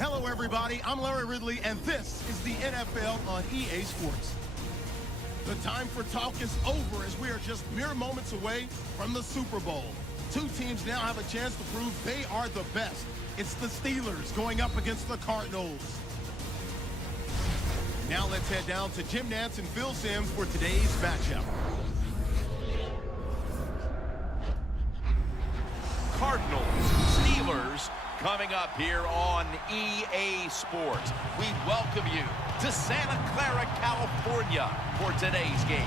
Hello, everybody. I'm Larry Ridley, and this is the NFL on EA Sports. The time for talk is over as we are just mere moments away from the Super Bowl. Two teams now have a chance to prove they are the best. It's the Steelers going up against the Cardinals. Now let's head down to Jim Nantz and Phil Simms for today's matchup. Cardinals, Steelers, coming up here on EA Sports. We welcome you to Santa Clara, California for today's game.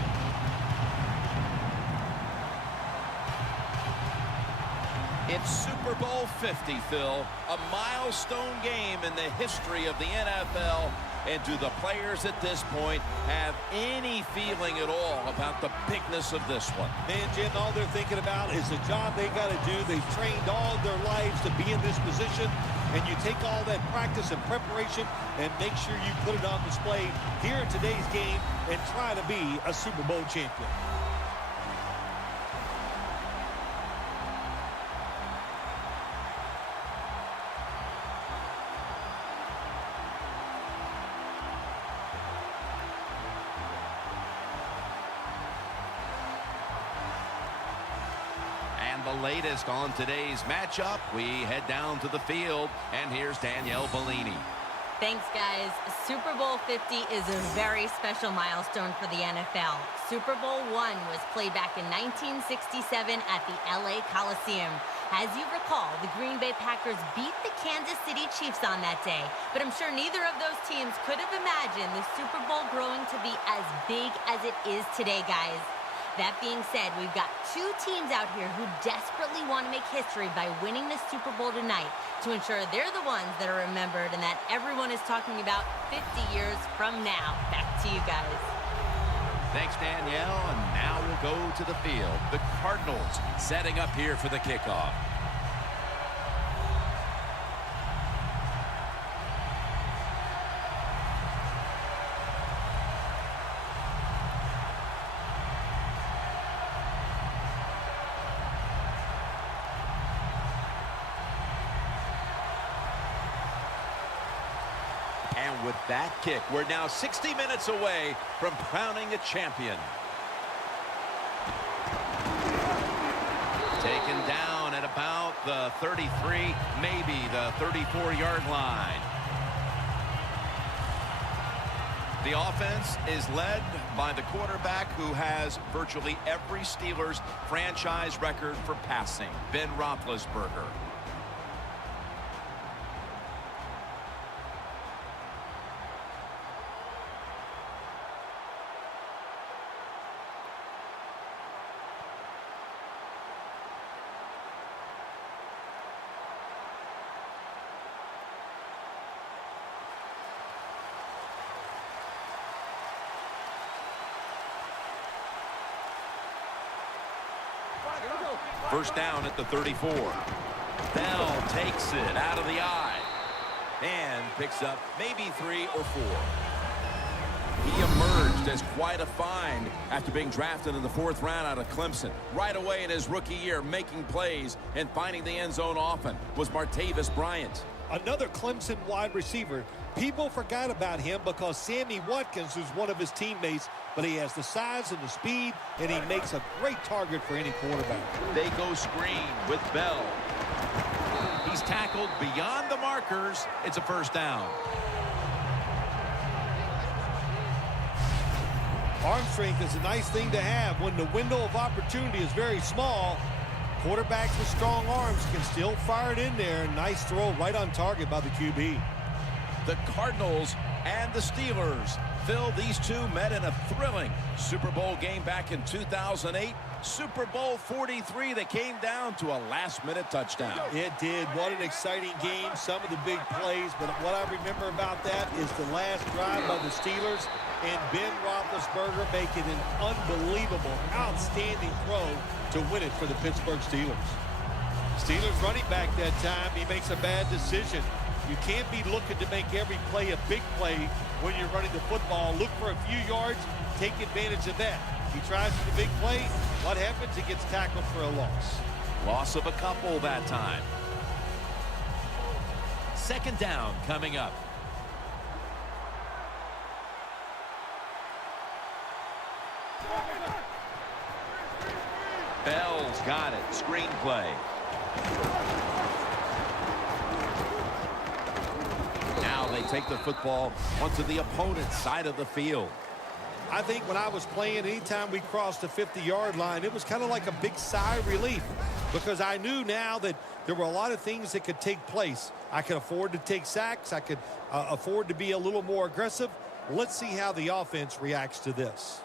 It's Super Bowl 50, Phil, a milestone game in the history of the NFL. And do the players at this point have any feeling at all about the bigness of this one? Man, Jim, all they're thinking about is the job they got to do. They've trained all their lives to be in this position. And you take all that practice and preparation and make sure you put it on display here in today's game and try to be a Super Bowl champion. The latest on today's matchup, we head down to the field, and here's Danielle Bellini. Thanks, guys. Super Bowl 50 is a very special milestone for the NFL. Super Bowl I was played back in 1967 at the LA Coliseum. As you recall, the Green Bay Packers beat the Kansas City Chiefs on that day, but I'm sure neither of those teams could have imagined the Super Bowl growing to be as big as it is today, guys. That being said, we've got two teams out here who desperately want to make history by winning the Super Bowl tonight to ensure they're the ones that are remembered and that everyone is talking about 50 years from now. Back to you guys. Thanks, Danielle, and now we'll go to the field. The Cardinals setting up here for the kickoff. And with that kick, we're now 60 minutes away from crowning a champion. Taken down at about the 33, maybe the 34-yard line. The offense is led by the quarterback who has virtually every Steelers franchise record for passing, Ben Roethlisberger. First down at the 34. Bell takes it out of the eye and picks up maybe 3 or 4. He emerged as quite a find after being drafted in the 4th round out of Clemson. Right away in his rookie year, making plays and finding the end zone often was Martavis Bryant. Another Clemson wide receiver. People forgot about him because Sammy Watkins was one of his teammates, but he has the size and the speed, and he makes a great target for any quarterback. They go screen with Bell. He's tackled beyond the markers. It's a first down. Arm strength is a nice thing to have when the window of opportunity is very small. Quarterbacks with strong arms can still fire it in there. Nice throw right on target by the QB. The Cardinals and the Steelers. Phil, these two met in a thrilling Super Bowl game back in 2008. Super Bowl 43 that came down to a last-minute touchdown. It did. What an exciting game. Some of the big plays. But what I remember about that is the last drive by the Steelers and Ben Roethlisberger making an unbelievable, outstanding throw to win it for the Pittsburgh Steelers. Steelers running back that time, he makes a bad decision. You can't be looking to make every play a big play when you're running the football. Look for a few yards, take advantage of that. He tries for the big play. What happens? He gets tackled for a loss. Loss of a couple that time. Second down coming up. Bell's got it. Screenplay. Now they take the football onto the opponent's side of the field. I think when I was playing, anytime we crossed the 50-yard line, it was kind of like a big sigh of relief because I knew now that there were a lot of things that could take place. I could afford to take sacks. I could afford to be a little more aggressive. Let's see how the offense reacts to this.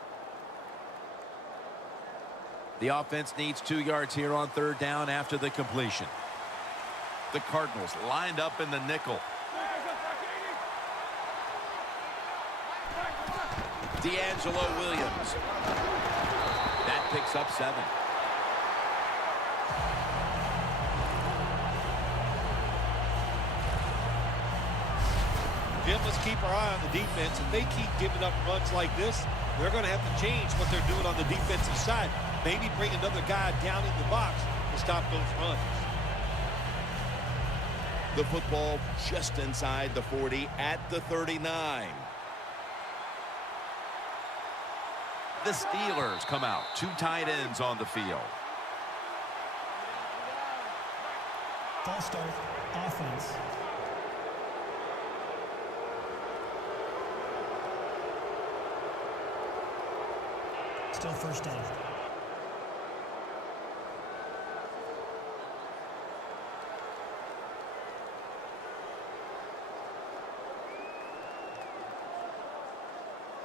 The offense needs 2 yards here on third down after the completion. The Cardinals lined up in the nickel. D'Angelo Williams. That picks up 7. Jim, let's keep our eye on the defense. If they keep giving up runs like this, they're going to have to change what they're doing on the defensive side. Maybe bring another guy down in the box to stop those runs. The football just inside the 40 at the 39. The Steelers come out. 2 tight ends on the field. False start, offense. Still first down.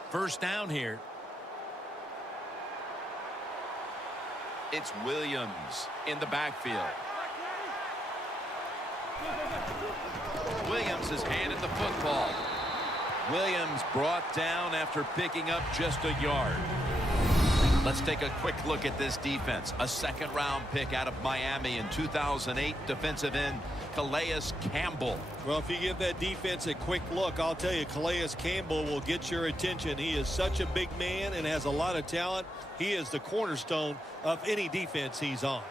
First down here. It's Williams in the backfield. Williams has handed the football. Williams brought down after picking up just a yard. Let's take a quick look at this defense. A second-round pick out of Miami in 2008, defensive end Calais Campbell. Well, if you give that defense a quick look, I'll tell you, Calais Campbell will get your attention. He is such a big man and has a lot of talent. He is the cornerstone of any defense he's on.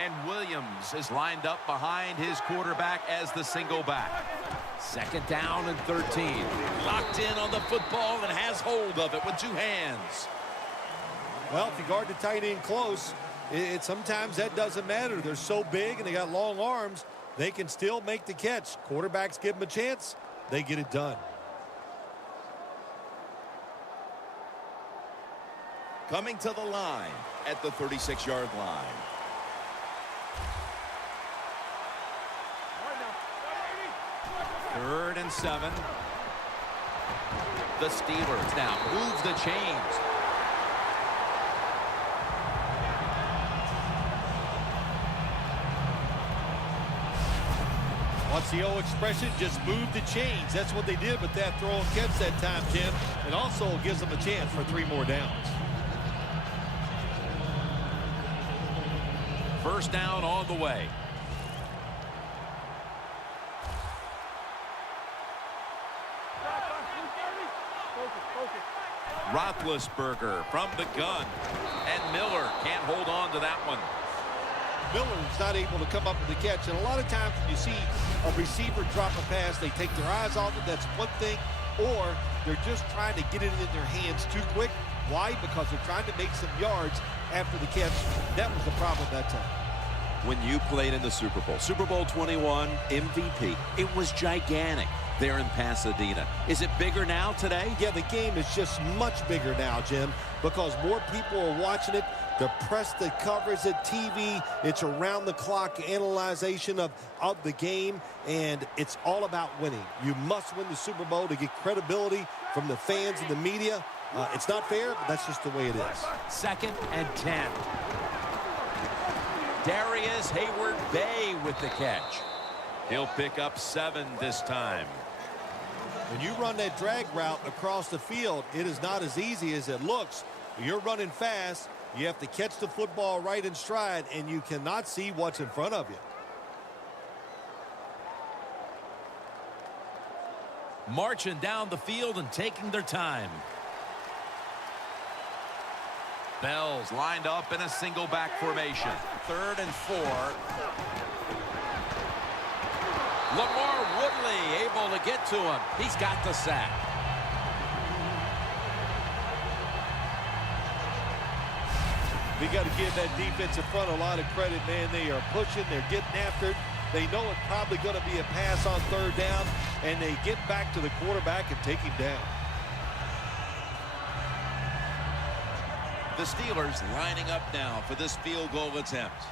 And Williams is lined up behind his quarterback as the single back. Second down and 13. Locked in on the football and has hold of it with 2 hands. Well, if you guard the tight end close, sometimes that doesn't matter. They're so big and they got long arms, they can still make the catch. Quarterbacks give them a chance, they get it done. Coming to the line at the 36-yard line. Third and 7. The Steelers now move the chains. What's the old expression? Just move the chains. That's what they did with that throw and catch that time, Jim. It also gives them a chance for 3 more downs. First down on the way. Roethlisberger from the gun. And Miller can't hold on to that one. Miller's not able to come up with the catch. And a lot of times when you see a receiver drop a pass, they take their eyes off it. That's one thing. Or they're just trying to get it in their hands too quick. Why? Because they're trying to make some yards after the catch. That was the problem that time. When you played in the Super Bowl 21 MVP, it was gigantic there in Pasadena. Is it bigger now today? Yeah, the game is just much bigger now, Jim, because more people are watching it. The press that covers it, TV, it's around-the-clock analyzation of the game, and it's all about winning. You must win the Super Bowl to get credibility from the fans and the media. It's not fair, but that's just the way it is. Second and 10. Darius Hayward-Bay with the catch. He'll pick up 7 this time. When you run that drag route across the field, it is not as easy as it looks. You're running fast. You have to catch the football right in stride, and you cannot see what's in front of you. Marching down the field and taking their time. Bell's lined up in a single back formation. Third and 4. Lamar Woodley able to get to him. He's got the sack. We got to give that defensive front a lot of credit, man. They are pushing. They're getting after it. They know it's probably going to be a pass on third down, and they get back to the quarterback and take him down. The Steelers lining up now for this field goal attempt.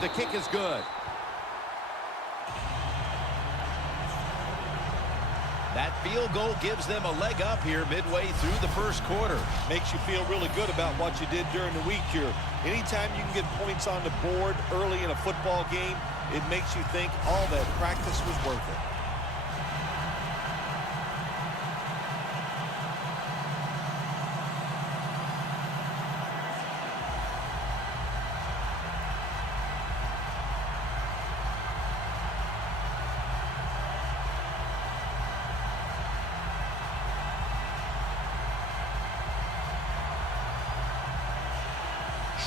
The kick is good. That field goal gives them a leg up here midway through the first quarter. Makes you feel really good about what you did during the week here. Anytime you can get points on the board early in a football game, it makes you think all that practice was worth it.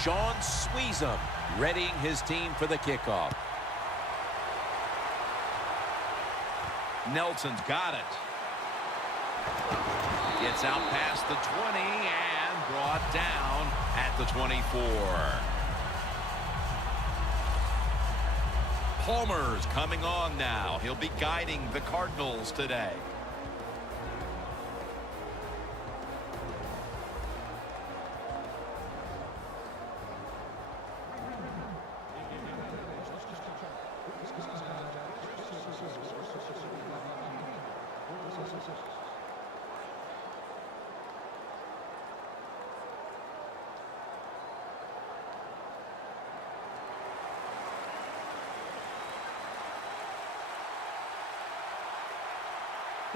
Sean Sweezum readying his team for the kickoff. Nelson's got it. Gets out past the 20 and brought down at the 24. Palmer's coming on now. He'll be guiding the Cardinals today.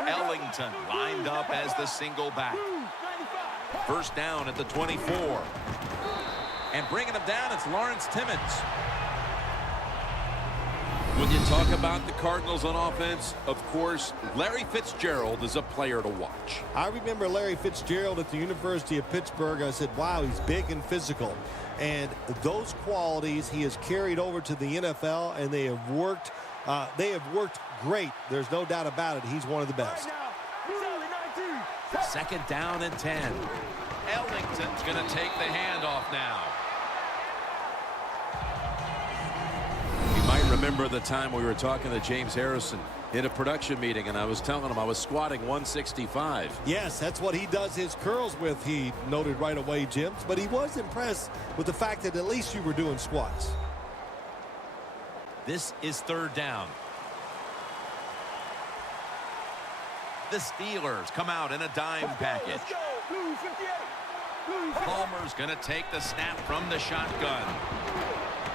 Ellington lined up as the single back. First down at the 24. And bringing him down, it's Lawrence Timmons. When you talk about the Cardinals on offense, of course, Larry Fitzgerald is a player to watch. I remember Larry Fitzgerald at the University of Pittsburgh. I said, wow, he's big and physical. And those qualities he has carried over to the NFL, and they have worked great. There's no doubt about it. He's one of the best. Second down and 10. Ellington's going to take the handoff now. You might remember the time we were talking to James Harrison in a production meeting, and I was telling him I was squatting 165. Yes, that's what he does his curls with, he noted right away, Jim. But he was impressed with the fact that at least you were doing squats. This is third down. The Steelers come out in a dime package. Palmer's going to take the snap from the shotgun.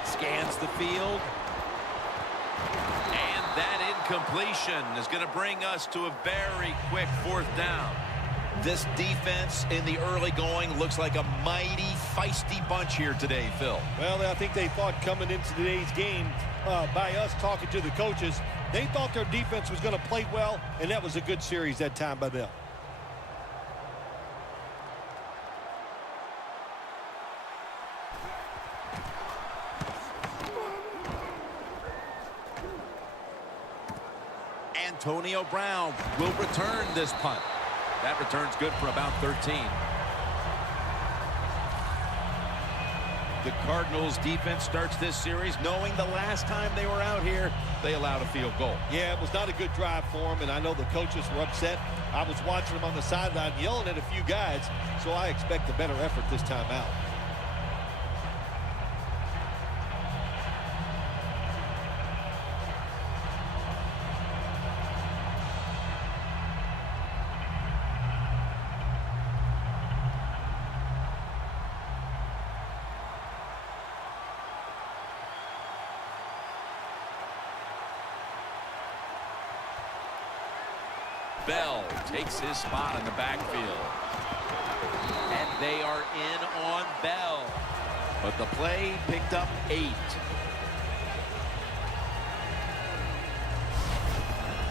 Scans the field. And that incompletion is going to bring us to a very quick fourth down. This defense in the early going looks like a mighty feisty bunch here today, Phil. Well, I think they thought coming into today's game by us talking to the coaches, they thought their defense was going to play well, and that was a good series that time by them. Antonio Brown will return this punt. That return's good for about 13. The Cardinals defense starts this series knowing the last time they were out here, they allowed a field goal. Yeah, it was not a good drive for them, and I know the coaches were upset. I was watching them on the sideline yelling at a few guys, so I expect a better effort this time out. Bell takes his spot in the backfield. And they are in on Bell. But the play picked up 8.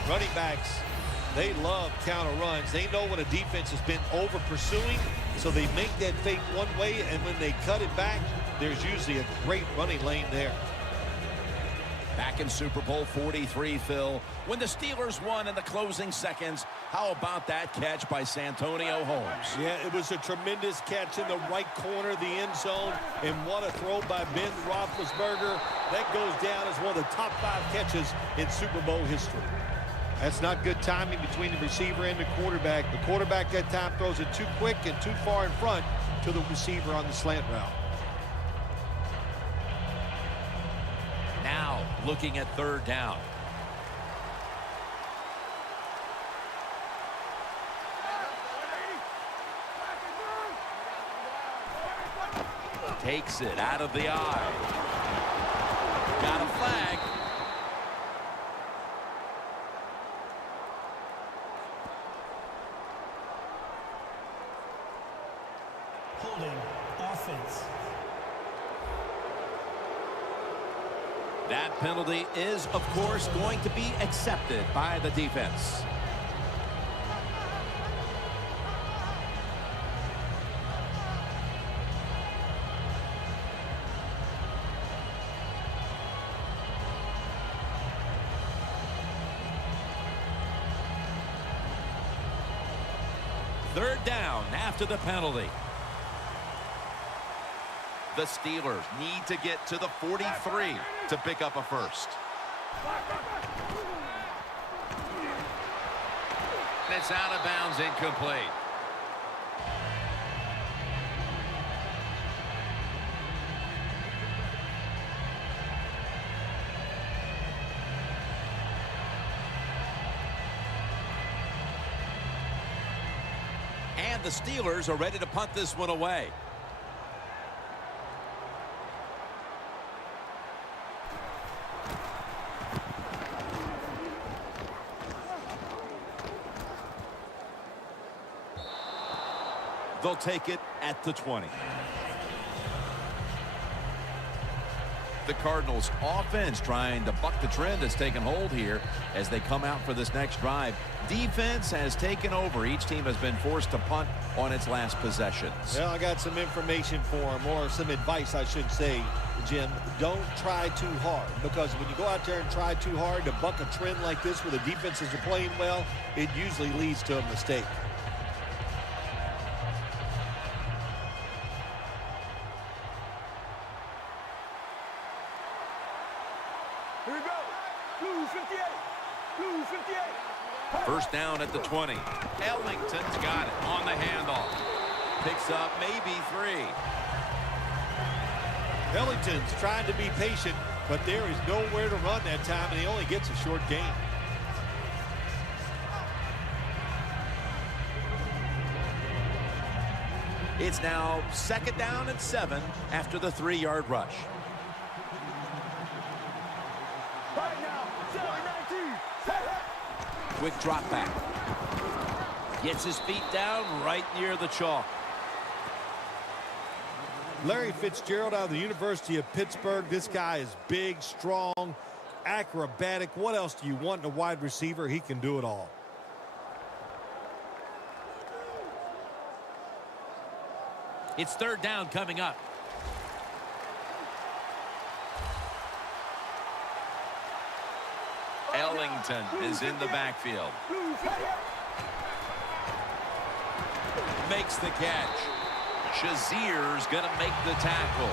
Running backs They love counter runs. They know when a defense has been over pursuing, so they make that fake one way, and when they cut it back, there's usually a great running lane there. Back in Super Bowl 43, Phil, when the Steelers won in the closing seconds, how about that catch by Santonio Holmes? Yeah, it was a tremendous catch in the right corner of the end zone, and what a throw by Ben Roethlisberger. That goes down as one of the top 5 catches in Super Bowl history. That's not good timing between the receiver and the quarterback. The quarterback that time throws it too quick and too far in front to the receiver on the slant route. Now looking at third down. Takes it out of the eye. Got a flag. Holding offense. That penalty is, of course, going to be accepted by the defense. Third down after the penalty. The Steelers need to get to the 43 to pick up a first. It's out of bounds, incomplete. And the Steelers are ready to punt this one away. They'll take it at the 20. The Cardinals offense trying to buck the trend that's taken hold here as they come out for this next drive. Defense has taken over. Each team has been forced to punt on its last possessions. Well, I got some information for them, or some advice, I should say, Jim. Don't try too hard, because when you go out there and try too hard to buck a trend like this where the defenses are playing well, it usually leads to a mistake. Here we go. Blue 58. Blue 58. First down at the 20. Ellington's got it on the handoff. Picks up maybe 3. Ellington's trying to be patient, but there is nowhere to run that time, and he only gets a short gain. It's now second down and 7 after the 3-yard rush. Right now, 7-19. Quick drop back. Gets his feet down right near the chalk. Larry Fitzgerald out of the University of Pittsburgh. This guy is big, strong, acrobatic. What else do you want in a wide receiver? He can do it all. It's third down coming up. Ellington is in the backfield. Makes the catch. Shazier's going to make the tackle.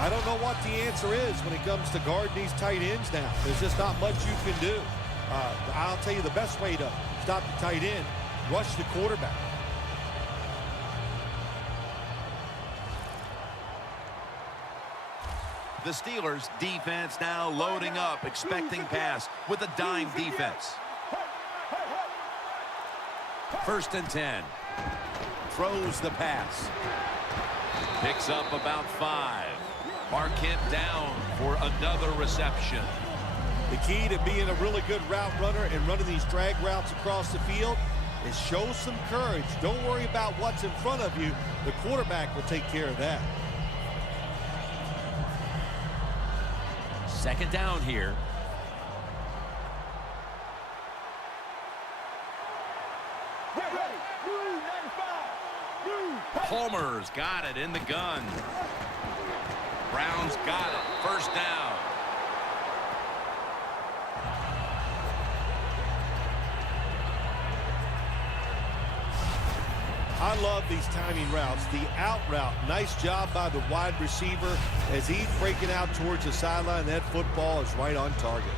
I don't know what the answer is when it comes to guarding these tight ends now. There's just not much you can do. I'll tell you the best way to stop the tight end: rush the quarterback. The Steelers defense now loading up, expecting pass with a dime defense. First and 10. Throws the pass. Picks up about 5. Marquette down for another reception. The key to being a really good route runner and running these drag routes across the field is show some courage. Don't worry about what's in front of you. The quarterback will take care of that. Second down here. Get ready. Blue 95. Blue. Palmer's got it in the gun. Brown's got it. First down. I love these timing routes. The out route, nice job by the wide receiver as he's breaking out towards the sideline. That football is right on target.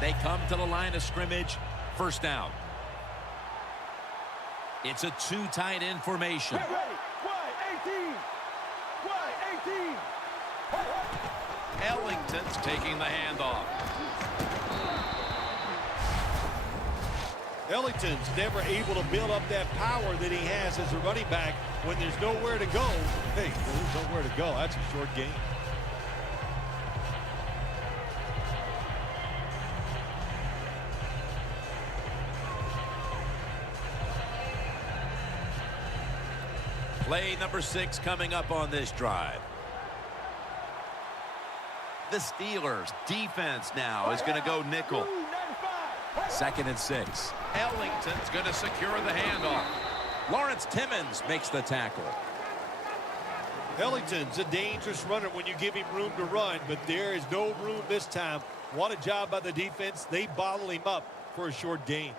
They come to the line of scrimmage. First down. It's a two tight end formation. Get ready. Y18. Y18. Ellington's taking the handoff. Ellington's never able to build up that power that he has as a running back when there's nowhere to go. Hey, there's nowhere to go. That's a short game. Play number 6 coming up on this drive. The Steelers defense now is going to go nickel. Blue 95. Second and 6. Ellington's going to secure the handoff. Lawrence Timmons makes the tackle. Ellington's a dangerous runner when you give him room to run, but there is no room this time. What a job by the defense. They bottle him up for a short gain.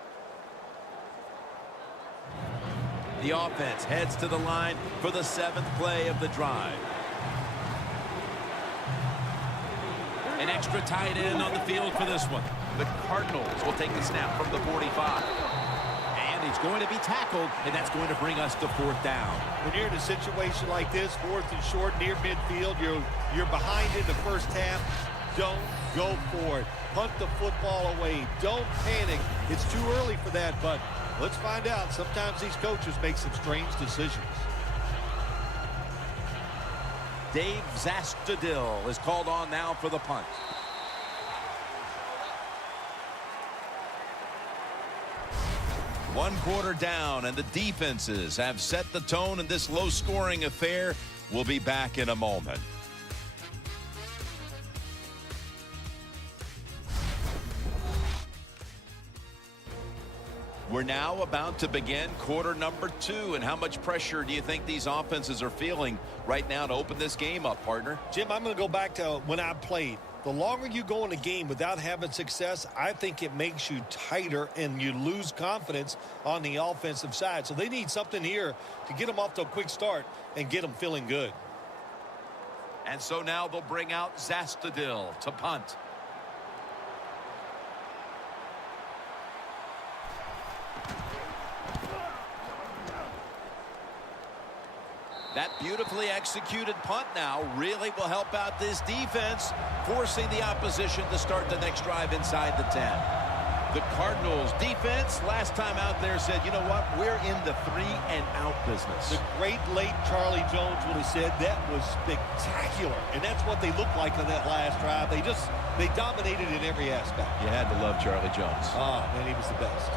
The offense heads to the line for the 7th play of the drive. An extra tight end on the field for this one. The Cardinals will take the snap from the 45. And he's going to be tackled, and that's going to bring us to 4th down. When you're in a situation like this, 4th and short near midfield, you're behind in the first half. Don't go for it. Punt the football away. Don't panic. It's too early for that, but let's find out. Sometimes these coaches make some strange decisions. Dave Zastudil is called on now for the punt. One quarter down, and the defenses have set the tone in this low-scoring affair. We'll be back in a moment. We're now about to begin quarter number 2. And how much pressure do you think these offenses are feeling right now to open this game up, partner? Jim, I'm going to go back to when I played. The longer you go in a game without having success, I think it makes you tighter and you lose confidence on the offensive side. So they need something here to get them off to a quick start and get them feeling good. And so now they'll bring out Zastudil to punt. That beautifully executed punt now really will help out this defense, forcing the opposition to start the next drive inside the 10. The Cardinals defense last time out there said, you know what, we're in the 3-and-out business. The great late Charlie Jones would have said that was spectacular. And that's what they looked like on that last drive. They dominated in every aspect. You had to love Charlie Jones. Oh, man, he was the best.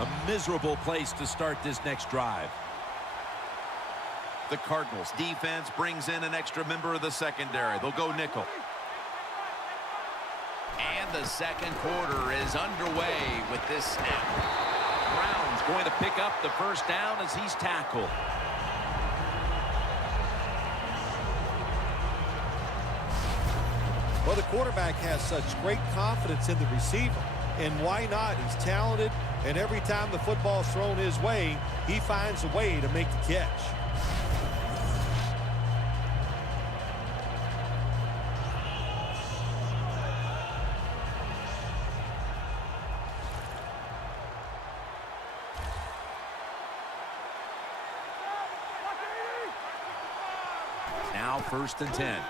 A miserable place to start this next drive. The Cardinals defense brings in an extra member of the secondary. They'll go nickel. And the second quarter is underway with this snap. Brown's going to pick up the first down as he's tackled. Well, the quarterback has such great confidence in the receiver. And why not? He's talented, and every time the football's thrown his way, he finds a way to make the catch. Now 1st and 10.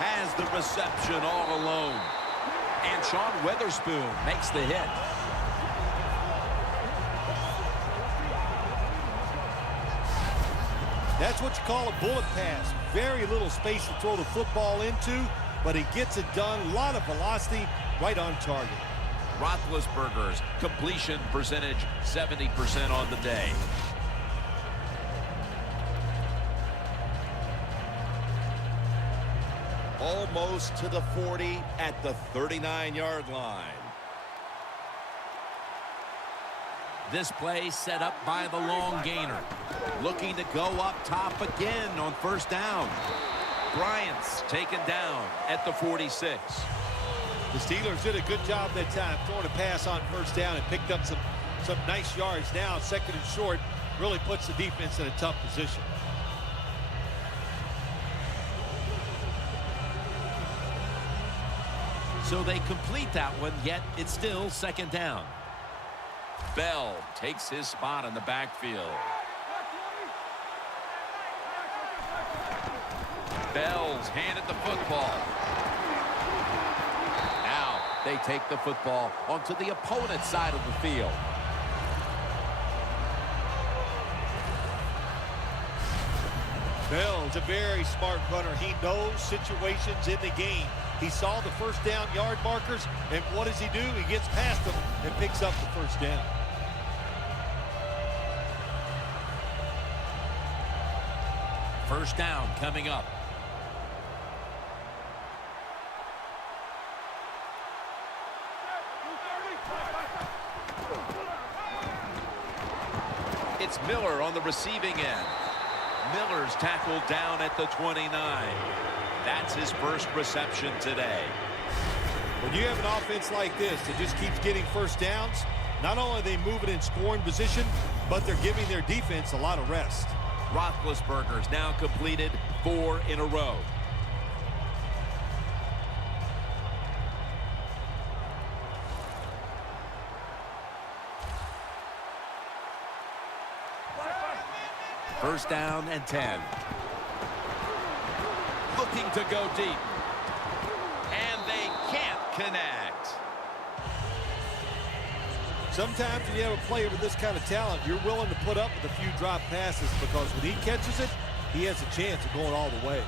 Has the reception all alone. And Sean Weatherspoon makes the hit. That's what you call a bullet pass. Very little space to throw the football into, but he gets it done. A lot of velocity, right on target. Roethlisberger's completion percentage, 70% on the day. Almost to the 40 at the 39-yard line. This play set up by the long gainer. Looking to go up top again on first down. Bryant's taken down at the 46. The Steelers did a good job that time throwing a pass on first down and picked up some nice yards. Now second and short really puts the defense in a tough position. So they complete that one, yet it's still second down. Bell takes his spot in the backfield. Bell's handed the football. Now they take the football onto the opponent's side of the field. Bell's a very smart runner. He knows situations in the game. He saw the first down yard markers, and what does he do? He gets past them and picks up the first down. First down coming up. It's Miller on the receiving end. Miller's tackled down at the 29. That's his first reception today. When you have an offense like this that just keeps getting first downs, not only are they moving in scoring position, but they're giving their defense a lot of rest. Roethlisberger's now completed 4 in a row. First down and 10. Looking to go deep. And they can't connect. Sometimes when you have a player with this kind of talent, you're willing to put up with a few drop passes because when he catches it, he has a chance of going all the way.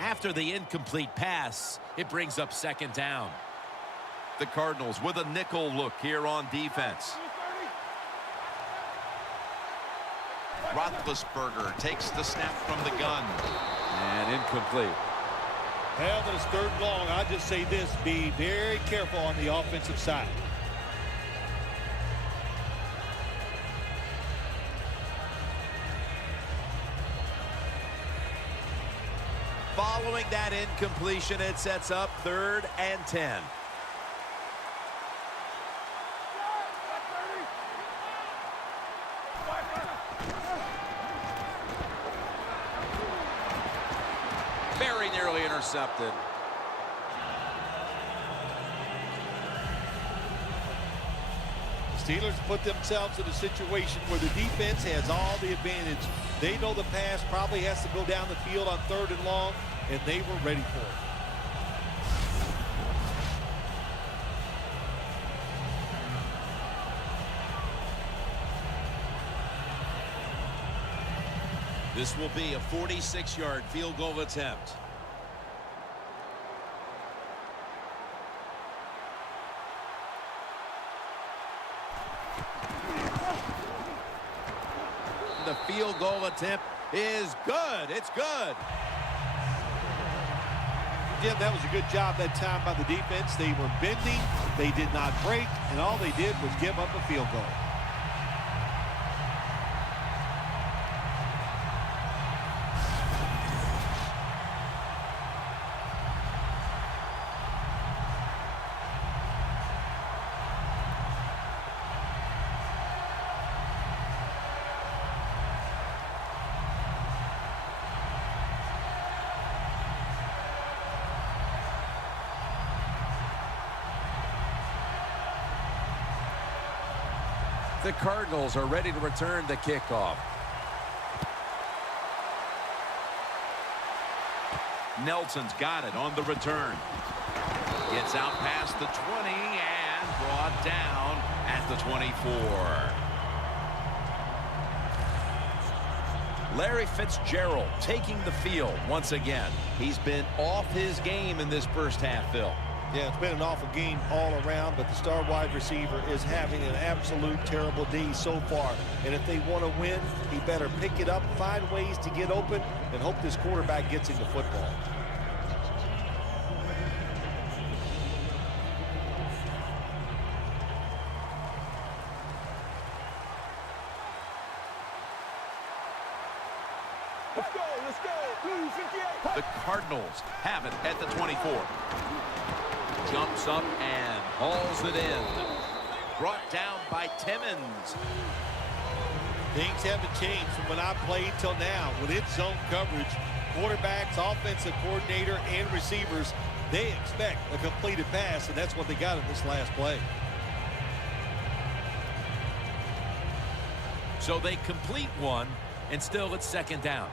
After the incomplete pass, it brings up second down. The Cardinals with a nickel look here on defense. Roethlisberger takes the snap from the gun. And incomplete. Well, when it's third and long, I just say this, be very careful on the offensive side. Following that incompletion, it sets up 3rd and 10. Very nearly intercepted. Steelers put themselves in a situation where the defense has all the advantage. They know the pass probably has to go down the field on 3rd and long, and they were ready for it. This will be a 46-yard field goal attempt. The field goal attempt is good. It's good. Yeah, that was a good job that time by the defense. They were bending, they did not break, and all they did was give up a field goal. The Cardinals are ready to return the kickoff. Nelson's got it on the return. Gets out past the 20 and brought down at the 24. Larry Fitzgerald taking the field once again. He's been off his game in this first half, Phil. Yeah, it's been an awful game all around, but the star wide receiver is having an absolute terrible day so far. And if they want to win, he better pick it up, find ways to get open, and hope this quarterback gets him the football. Let's go. Blue 58. The Cardinals have it at the 24. Jumps up and hauls it in. Brought down by Timmons. Things haven't changed from when I played till now. With its zone coverage, quarterbacks, offensive coordinator, and receivers, they expect a completed pass, and that's what they got in this last play. So they complete one, and still it's second down.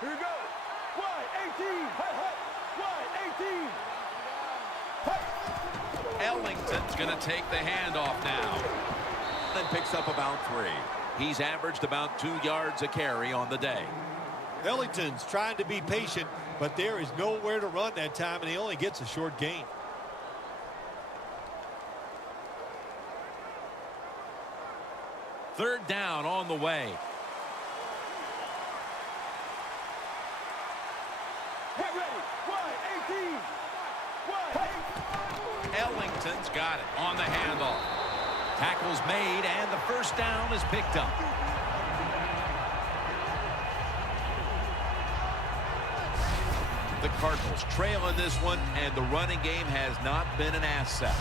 Here we go. Wide 18. Wide 18. Ellington's going to take the handoff now. Then picks up about 3. He's averaged about 2 yards a carry on the day. Ellington's trying to be patient, but there is nowhere to run that time, and he only gets a short gain. Third down on the way. Get ready. Wide 18. Wide 18. Ellington's got it on the handoff. Tackle's made, and the first down is picked up. The Cardinals trail in this one, and the running game has not been an asset.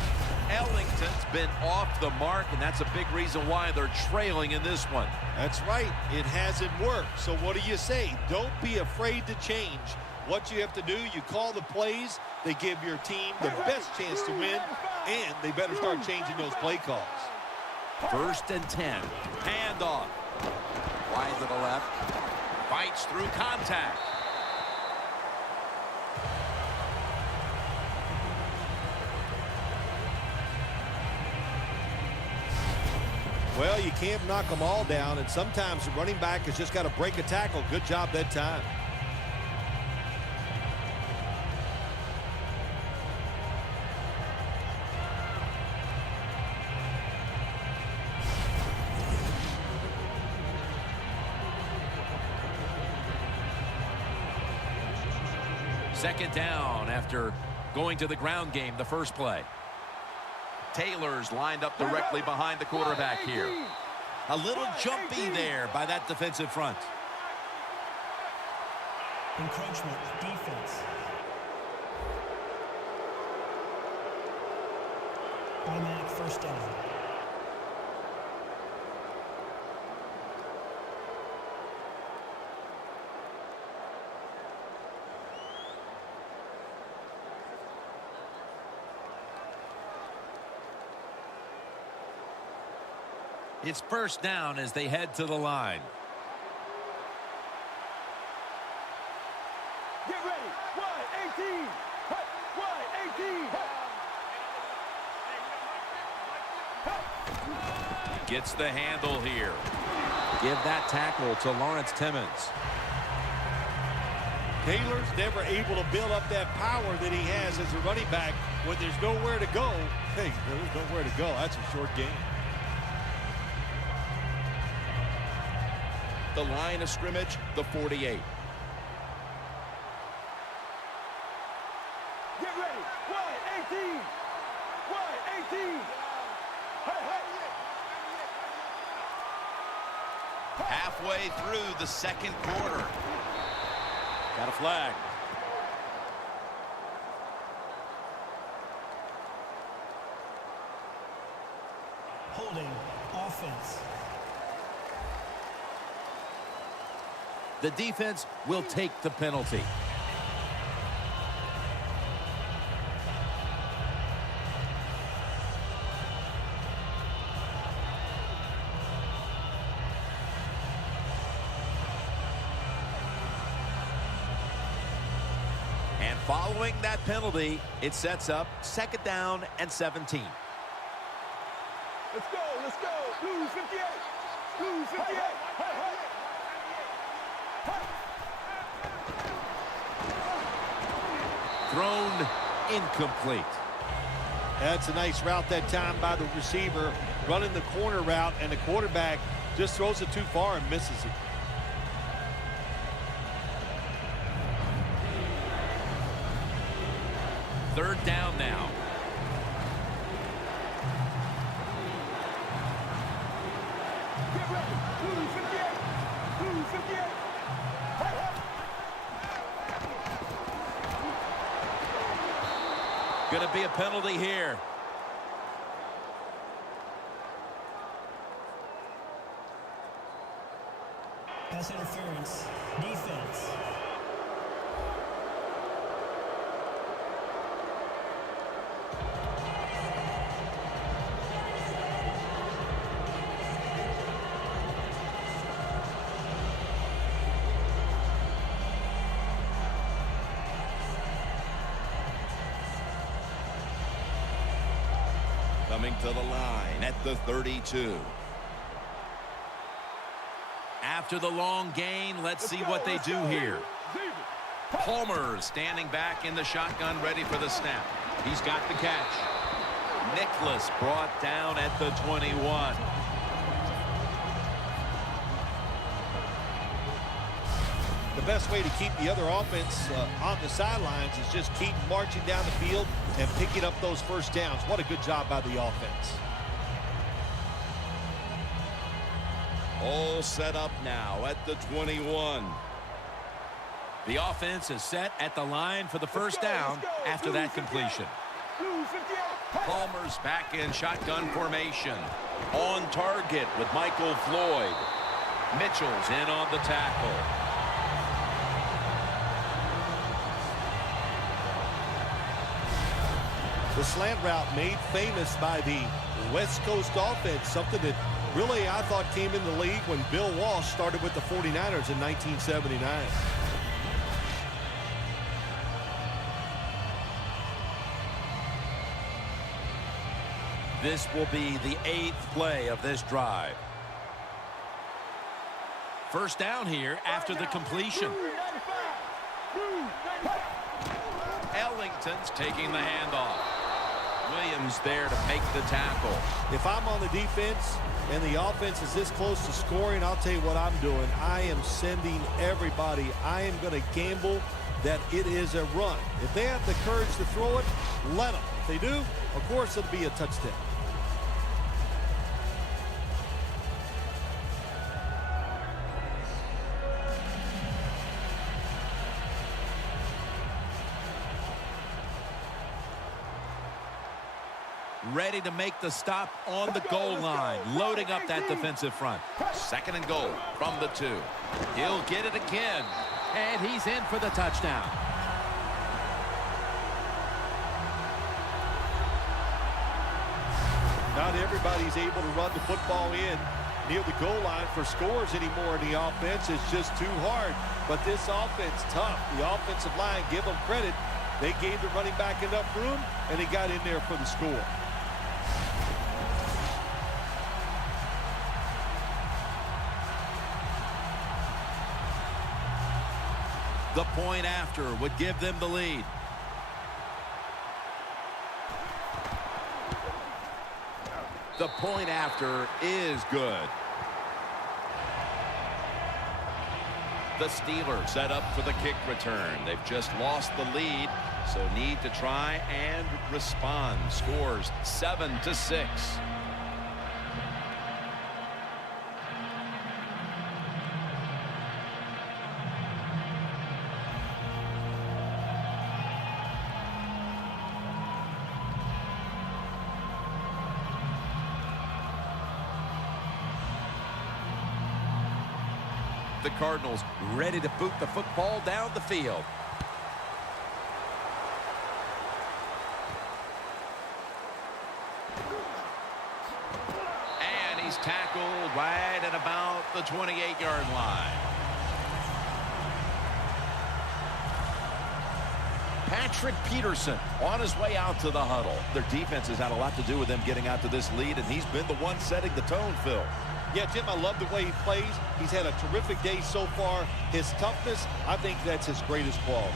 Ellington's been off the mark, and that's a big reason why they're trailing in this one. That's right. It hasn't worked. So what do you say? Don't be afraid to change. What you have to do, you call the plays. They give your team the best chance to win, and they better start changing those play calls. First and 10. Handoff. Wide to the left. Fights through contact. Well, you can't knock them all down, and sometimes the running back has just got to break a tackle. Good job that time. Second down after going to the ground game the first play. Taylor's lined up directly behind the quarterback here. A little jumpy there by that defensive front. Encroachment defense. Automatic first down. It's first down as they head to the line. Get ready. Wide 18. Wide 18. Gets the handle here. Give that tackle to Lawrence Timmons. Taylor's never able to build up that power that he has as a running back when there's nowhere to go. Hey, there's nowhere to go. That's a short game. The line of scrimmage, the 48. Get ready. Wide 18. Wide 18. Halfway through the second quarter. Got a flag. Holding offense. The defense will take the penalty. following that penalty, it sets up 2nd down and 17. Let's go, let's go. Blue 58. Blue 58. Thrown incomplete. That's a nice route that time by the receiver, running the corner route, and the quarterback just throws it too far and misses it. Third down now. Get ready. Blue 58. Blue 58. Going to be a penalty here. Pass interference. Defense. Coming to the line at the 32. After the long gain, let's see what they do here. Palmer standing back in the shotgun, ready for the snap. He's got the catch. Nicholas brought down at the 21. The best way to keep the other offense on the sidelines is just keep marching down the field and picking up those first downs. What a good job by the offense. All set up now at the 21. The offense is set at the line for the first down after that completion. Palmer's back in shotgun formation. On target with Michael Floyd. Mitchell's in on the tackle. The slant route made famous by the West Coast offense, something that really I thought came in the league when Bill Walsh started with the 49ers in 1979. This will be the 8th play of this drive. First down here after the completion. Ellington's taking the handoff. Williams there to make the tackle. If I'm on the defense and the offense is this close to scoring, I'll tell you what I'm doing. I am sending everybody. I am going to gamble that it is a run. If they have the courage to throw it, let them. If they do, of course it'll be a touchdown. Ready to make the stop on the goal line, loading up that defensive front. 2nd and goal from the 2. He'll get it again, and he's in for the touchdown. Not everybody's able to run the football in near the goal line for scores anymore in the offense. It's just too hard. But this offense, tough. The offensive line, give them credit. They gave the running back enough room, and he got in there for the score. The point after would give them the lead. The point after is good. The Steelers set up for the kick return. They've just lost the lead, so need to try and respond. Scores 7-6. The Cardinals ready to boot the football down the field. And he's tackled right at about the 28-yard line. Patrick Peterson on his way out to the huddle. Their defense has had a lot to do with them getting out to this lead, and he's been the one setting the tone, Phil. Yeah, Jim, I love the way he plays. He's had a terrific day so far. His toughness, I think that's his greatest quality.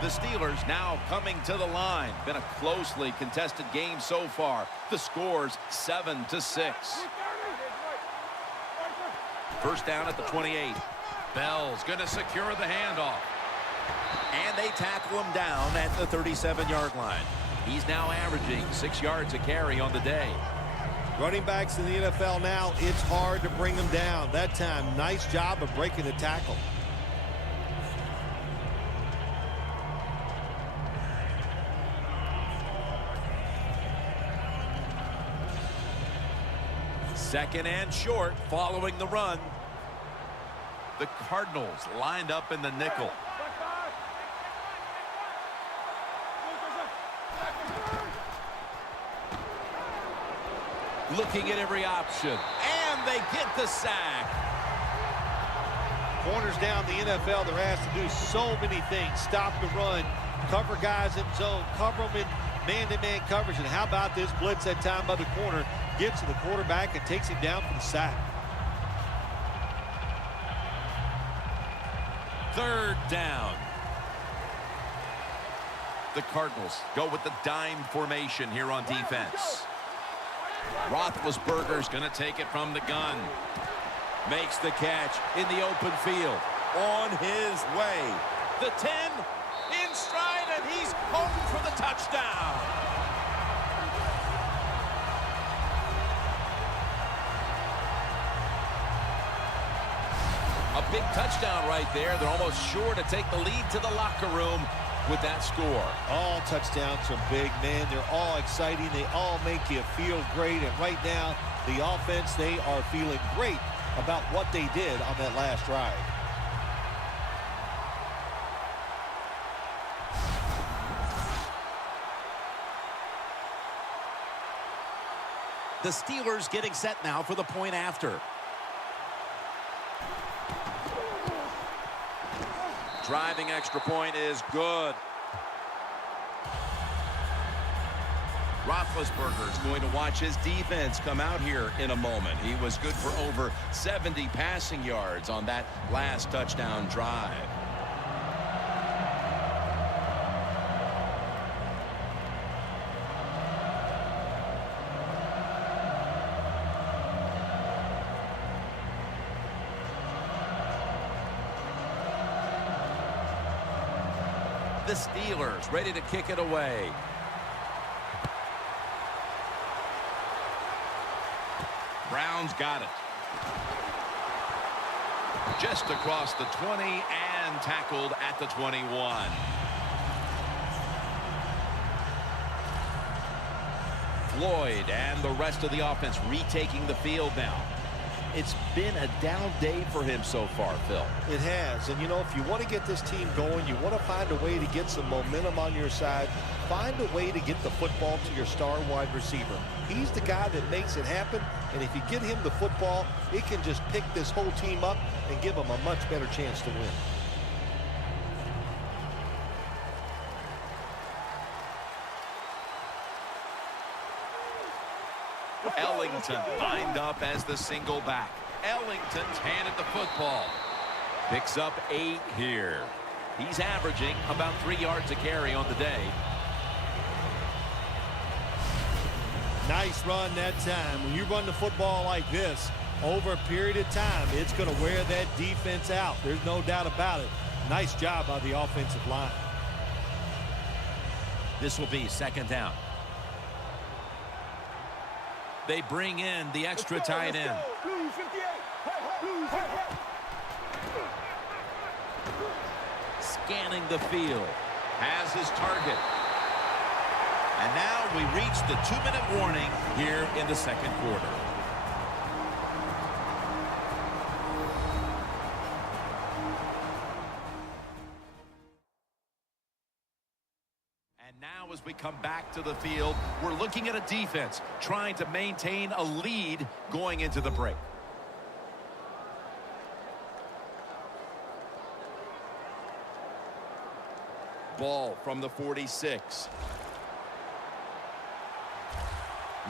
The Steelers now coming to the line. Been a closely contested game so far. The score's 7-6. First down at the 28. Bell's going to secure the handoff. And they tackle him down at the 37-yard line. He's now averaging 6 yards a carry on the day. Running backs in the NFL now, it's hard to bring them down. That time, nice job of breaking the tackle. Second and short following the run. The Cardinals lined up in the nickel. Looking at every option. And they get the sack. Corners down the NFL, they're asked to do so many things. Stop the run, cover guys in zone, cover them in man-to-man coverage. And how about this blitz that time by the corner? Gets to the quarterback and takes him down for the sack. Third down. The Cardinals go with the dime formation here on defense. Roethlisberger's going to take it from the gun. Makes the catch in the open field. On his way. The 10 in stride, and he's home for the touchdown. A big touchdown right there. They're almost sure to take the lead to the locker room with that score. All touchdowns are big, man. They're all exciting. They all make you feel great. And right now, the offense, they are feeling great about what they did on that last drive. The Steelers getting set now for the point after. Driving extra point is good. Roethlisberger's going to watch his defense come out here in a moment. He was good for over 70 passing yards on that last touchdown drive. The Steelers ready to kick it away. Brown's got it. Just across the 20 and tackled at the 21. Floyd and the rest of the offense retaking the field now. It's been a down day for him so far, Phil. It has. And, you know, if you want to get this team going, you want to find a way to get some momentum on your side. Find a way to get the football to your star wide receiver. He's the guy that makes it happen. And if you get him the football, it can just pick this whole team up and give them a much better chance to win. Ellington lined up as the single back. Ellington's handed the football. Picks up 8 here. He's averaging about 3 yards a carry on the day. Nice run that time. When you run the football like this, over a period of time, it's going to wear that defense out. There's no doubt about it. Nice job by the offensive line. This will be second down. They bring in the extra tight end. Scanning the field. Has his target. And now we reach the 2-minute warning here in the second quarter. And Now as we come back to the field, we're looking at a defense trying to maintain a lead going into the break. Ball from the 46.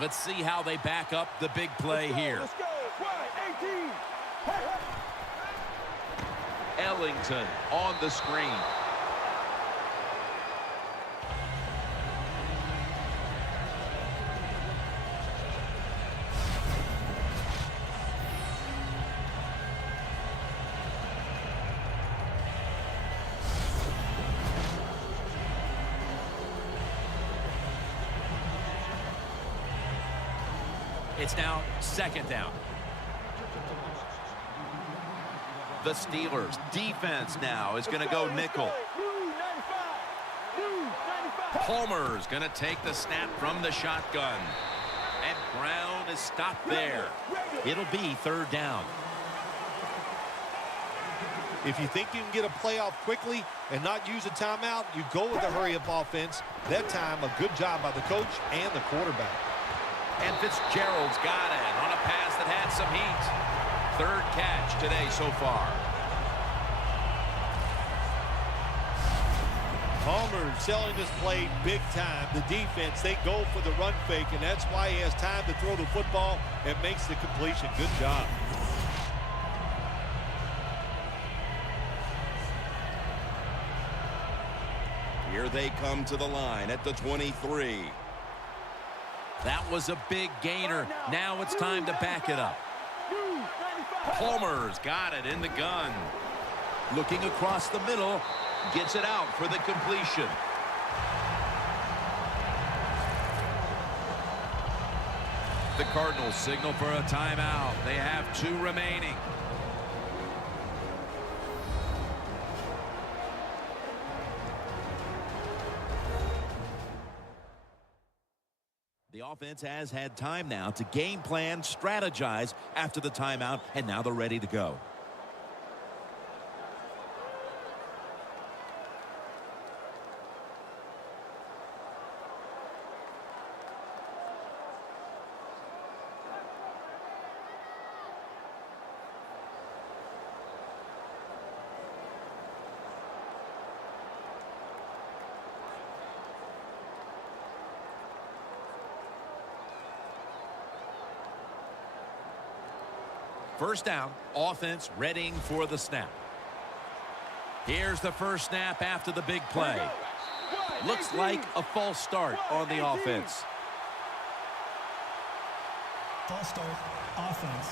Let's see how they back up the big play here. Let's go. 18. Hey, hey. Ellington on the screen. It's now second down. The Steelers defense now is going to go nickel. Palmer's going to take the snap from the shotgun. And Brown is stopped there. It'll be third down. If you think you can get a playoff quickly and not use a timeout, you go with the hurry-up offense. That time, a good job by the coach and the quarterback. And Fitzgerald's got it on a pass that had some heat. Third catch today so far. Palmer selling this play big time. The defense, they go for the run fake, and that's why he has time to throw the football and makes the completion. Good job. Here they come to the line at the 23. That was a big gainer. Now it's time to back it up. Palmer's got it in the gun. Looking across the middle. Gets it out for the completion. The Cardinals signal for a timeout. They have 2 remaining. The offense has had time now to game plan, strategize after the timeout, and now they're ready to go. First down, offense readying for the snap. Here's the first snap after the big play. Looks like a false start on the offense. False start, offense.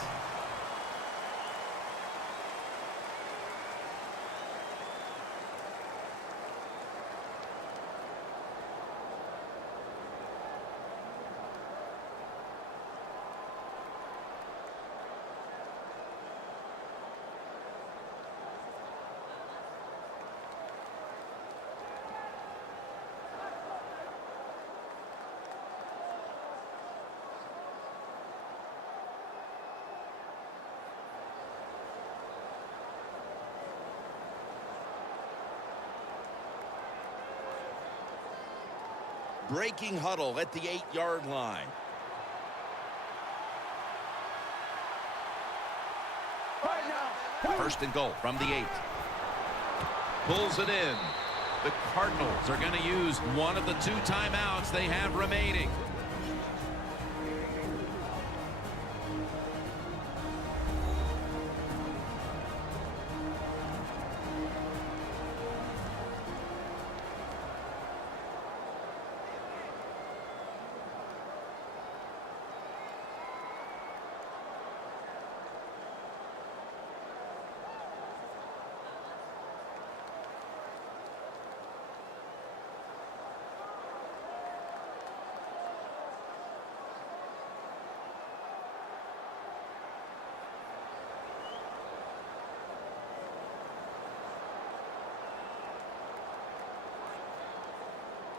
Breaking huddle at the 8-yard line. First and goal from the 8. Pulls it in. The Cardinals are going to use one of the 2 timeouts they have remaining.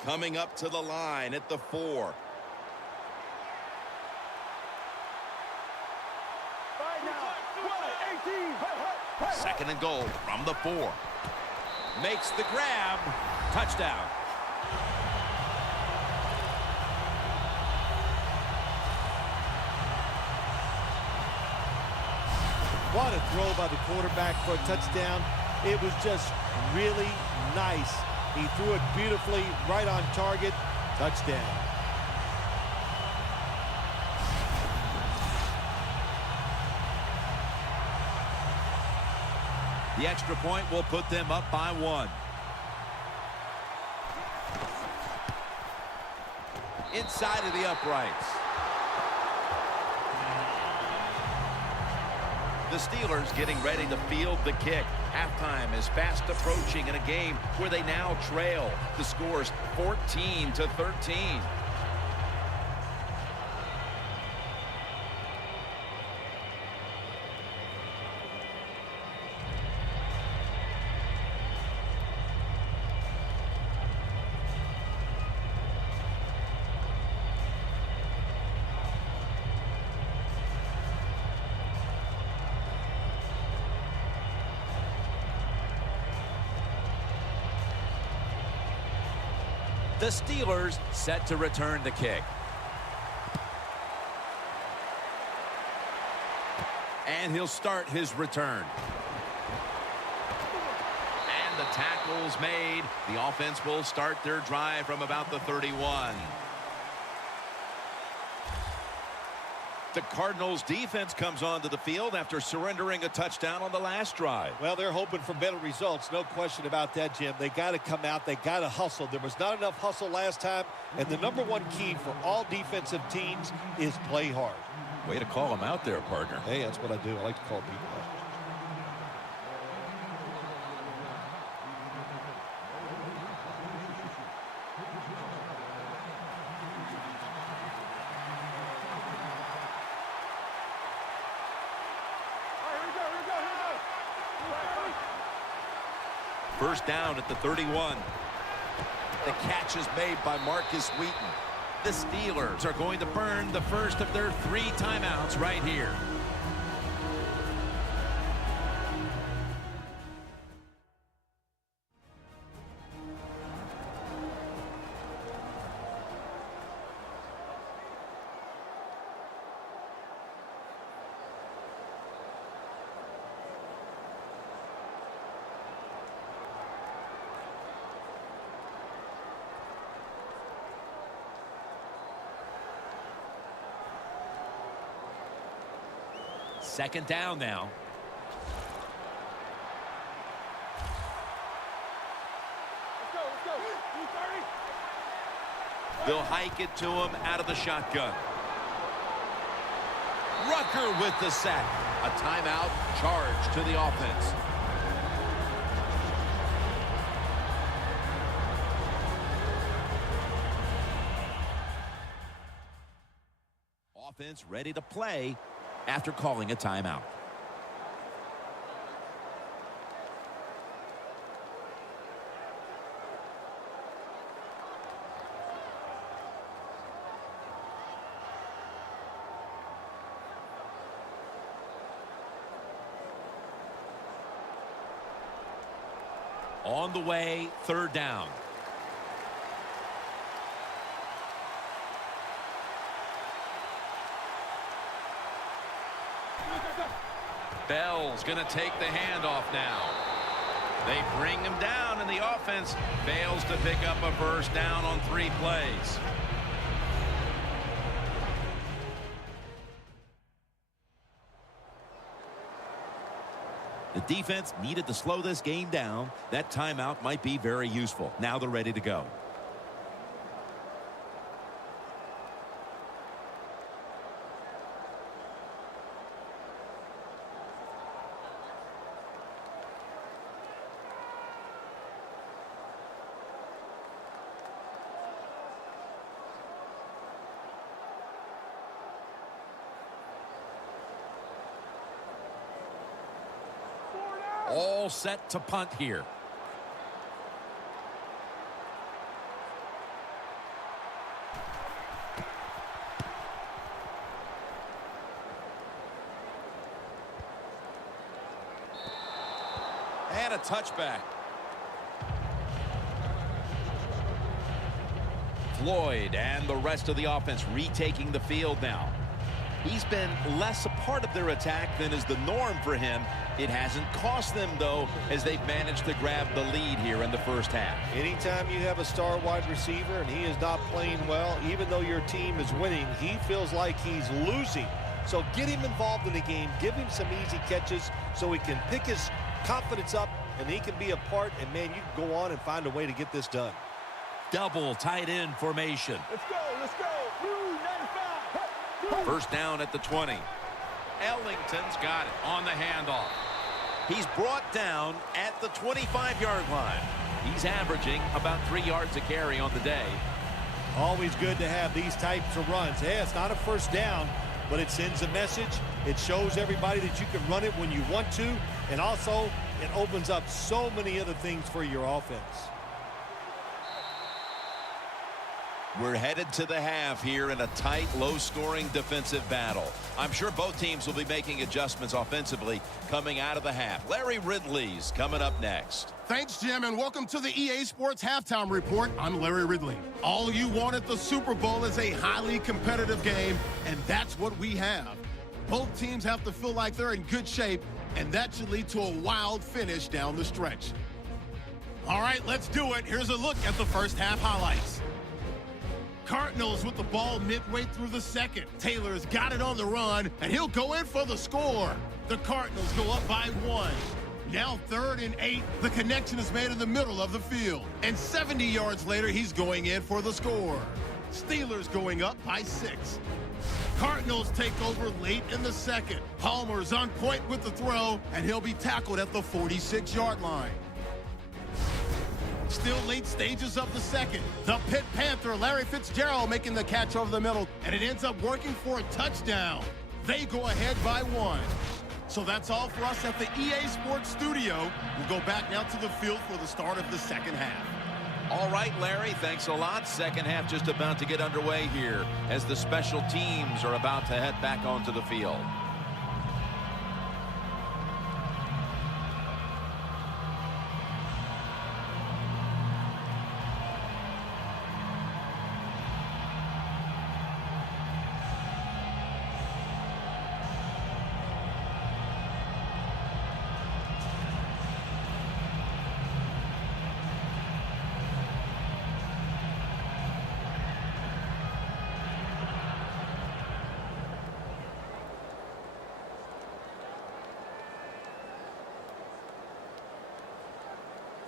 Coming up to the line at the 4. Second and goal from the 4. Makes the grab. Touchdown. What a throw by the quarterback for a touchdown. It was just really nice. He threw it beautifully, right on target. Touchdown. The extra point will put them up by 1. Inside of the uprights. The Steelers getting ready to field the kick. Halftime is fast approaching in a game where they now trail. The score's 14-13. The Steelers set to return the kick. And he'll start his return. And the tackle's made. The offense will start their drive from about the 31. The Cardinals defense comes onto the field after surrendering a touchdown on the last drive. Well, they're hoping for better results. No question about that, Jim. They got to come out. They got to hustle. There was not enough hustle last time. And the number one key for all defensive teams is play hard. Way to call him out there, partner. Hey, that's what I do. I like to call people out. First down at the 31. The catch is made by Marcus Wheaton. The Steelers are going to burn the first of their 3 timeouts right here. Second down now. They'll hike it to him out of the shotgun. Rucker with the sack. A timeout charge to the offense. Offense ready to play after calling a timeout. On the way, third down. Bell's going to take the handoff now. They bring him down, and the offense fails to pick up a first down on 3 plays. The defense needed to slow this game down. That timeout might be very useful. Now they're ready to go. All set to punt here. And a touchback. Floyd and the rest of the offense retaking the field now. He's been less a part of their attack than is the norm for him. It hasn't cost them, though, as they've managed to grab the lead here in the first half. Anytime you have a star wide receiver and he is not playing well, even though your team is winning, he feels like he's losing. So get him involved in the game, give him some easy catches so he can pick his confidence up and he can be a part, and man, you can go on and find a way to get this done. Double tight end formation. Let's go, let's go. Blue 95. First down at the 20. Ellington's got it on the handoff. He's brought down at the 25-yard line. He's averaging about 3 yards a carry on the day. Always good to have these types of runs. Hey, it's not a first down, but it sends a message. It shows everybody that you can run it when you want to, and also it opens up so many other things for your offense. We're headed to the half here in a tight, low-scoring defensive battle. I'm sure both teams will be making adjustments offensively coming out of the half. Larry Ridley's coming up next. Thanks, Jim, and welcome to the EA Sports Halftime Report. I'm Larry Ridley. All you want at the Super Bowl is a highly competitive game, and that's what we have. Both teams have to feel like they're in good shape, and that should lead to a wild finish down the stretch. All right, let's do it. Here's a look at the first half highlights. Cardinals with the ball midway through the second. Taylor's got it on the run, and he'll go in for the score. The Cardinals go up by 1. Now 3rd and 8. The connection is made in the middle of the field. And 70 yards later, he's going in for the score. Steelers going up by 6. Cardinals take over late in the second. Palmer's on point with the throw, and he'll be tackled at the 46-yard line. Still late stages of the second. The Pitt Panther, Larry Fitzgerald, making the catch over the middle, and it ends up working for a touchdown. They go ahead by 1. So that's all for us at the EA Sports Studio. We'll go back now to the field for the start of the second half. All right, Larry, thanks a lot. Second half just about to get underway here as the special teams are about to head back onto the field.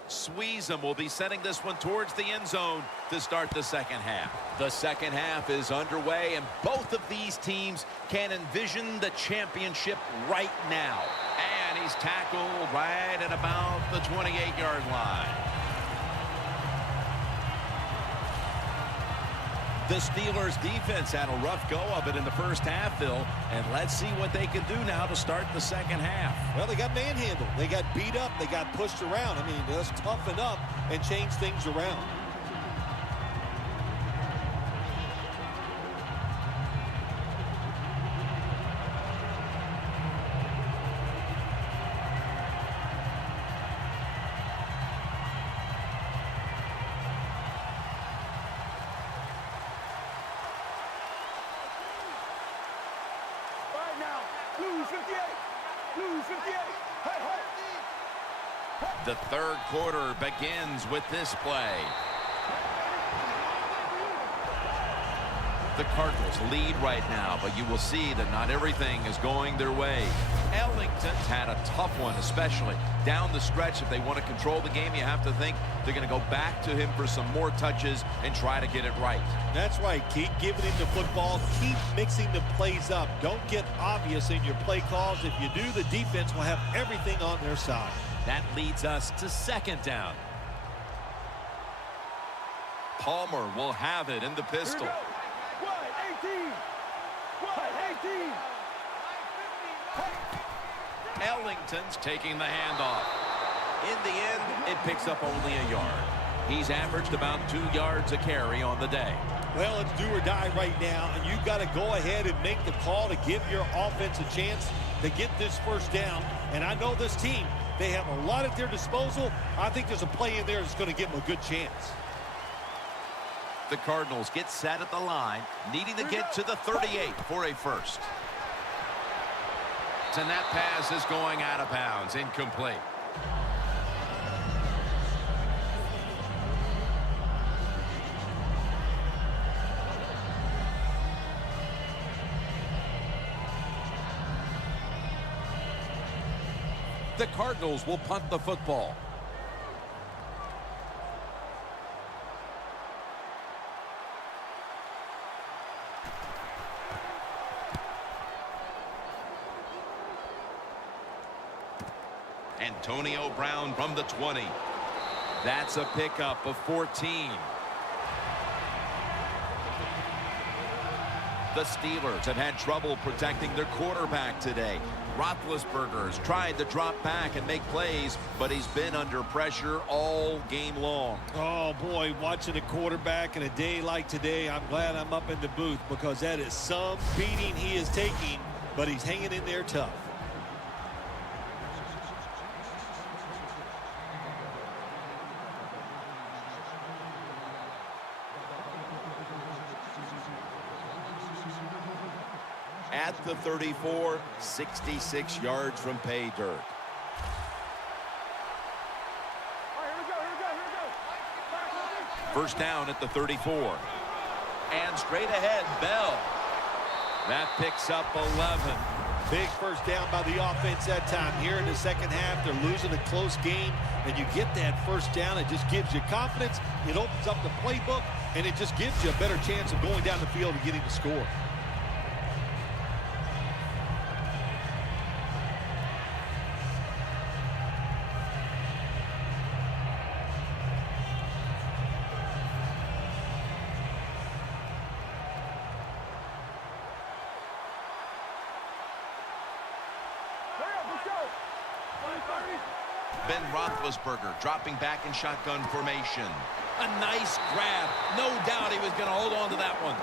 Sweezum will be sending this one towards the end zone to start the second half. The second half is underway, and both of these teams can envision the championship right now. And he's tackled right at about the 28-yard line. The Steelers defense had a rough go of it in the first half, Phil, and let's see what they can do now to start the second half. Well, they got manhandled. They got beat up. They got pushed around. I mean, just toughen up and change things around. The third quarter begins with this play. The Cardinals lead right now, but you will see that not everything is going their way. Ellington's had a tough one, especially down the stretch. If they want to control the game, you have to think they're going to go back to him for some more touches and try to get it right. That's right. Keep giving him the football. Keep mixing the plays up. Don't get obvious in your play calls. If you do, the defense will have everything on their side. That leads us to second down. Palmer will have it in the pistol. Wide 18. Wide 18. Ellington's taking the handoff. In the end, it picks up only a yard. He's averaged about 2 yards a carry on the day. Well, it's do or die right now, and you've got to go ahead and make the call to give your offense a chance to get this first down. And I know this team, they have a lot at their disposal. I think there's a play in there that's going to give them a good chance. The Cardinals get set at the line, needing to get to the 38 for a first. yards, and that pass is going out of bounds, incomplete. The Cardinals will punt the football. Antonio Brown from the 20. That's a pickup of 14. The Steelers have had trouble protecting their quarterback today. Roethlisberger's tried to drop back and make plays, but he's been under pressure all game long. Oh, boy, watching a quarterback in a day like today, I'm glad I'm up in the booth because that is some beating he is taking, but he's hanging in there tough. At the 34, 66 yards from pay dirt. First down at the 34. And straight ahead, Bell. That picks up 11. Big first down by the offense that time. Here in the second half, they're losing a close game, and you get that first down. It just gives you confidence. It opens up the playbook, and it just gives you a better chance of going down the field and getting the score. Ben Roethlisberger dropping back in shotgun formation. A nice grab. No doubt he was going to hold on to that one.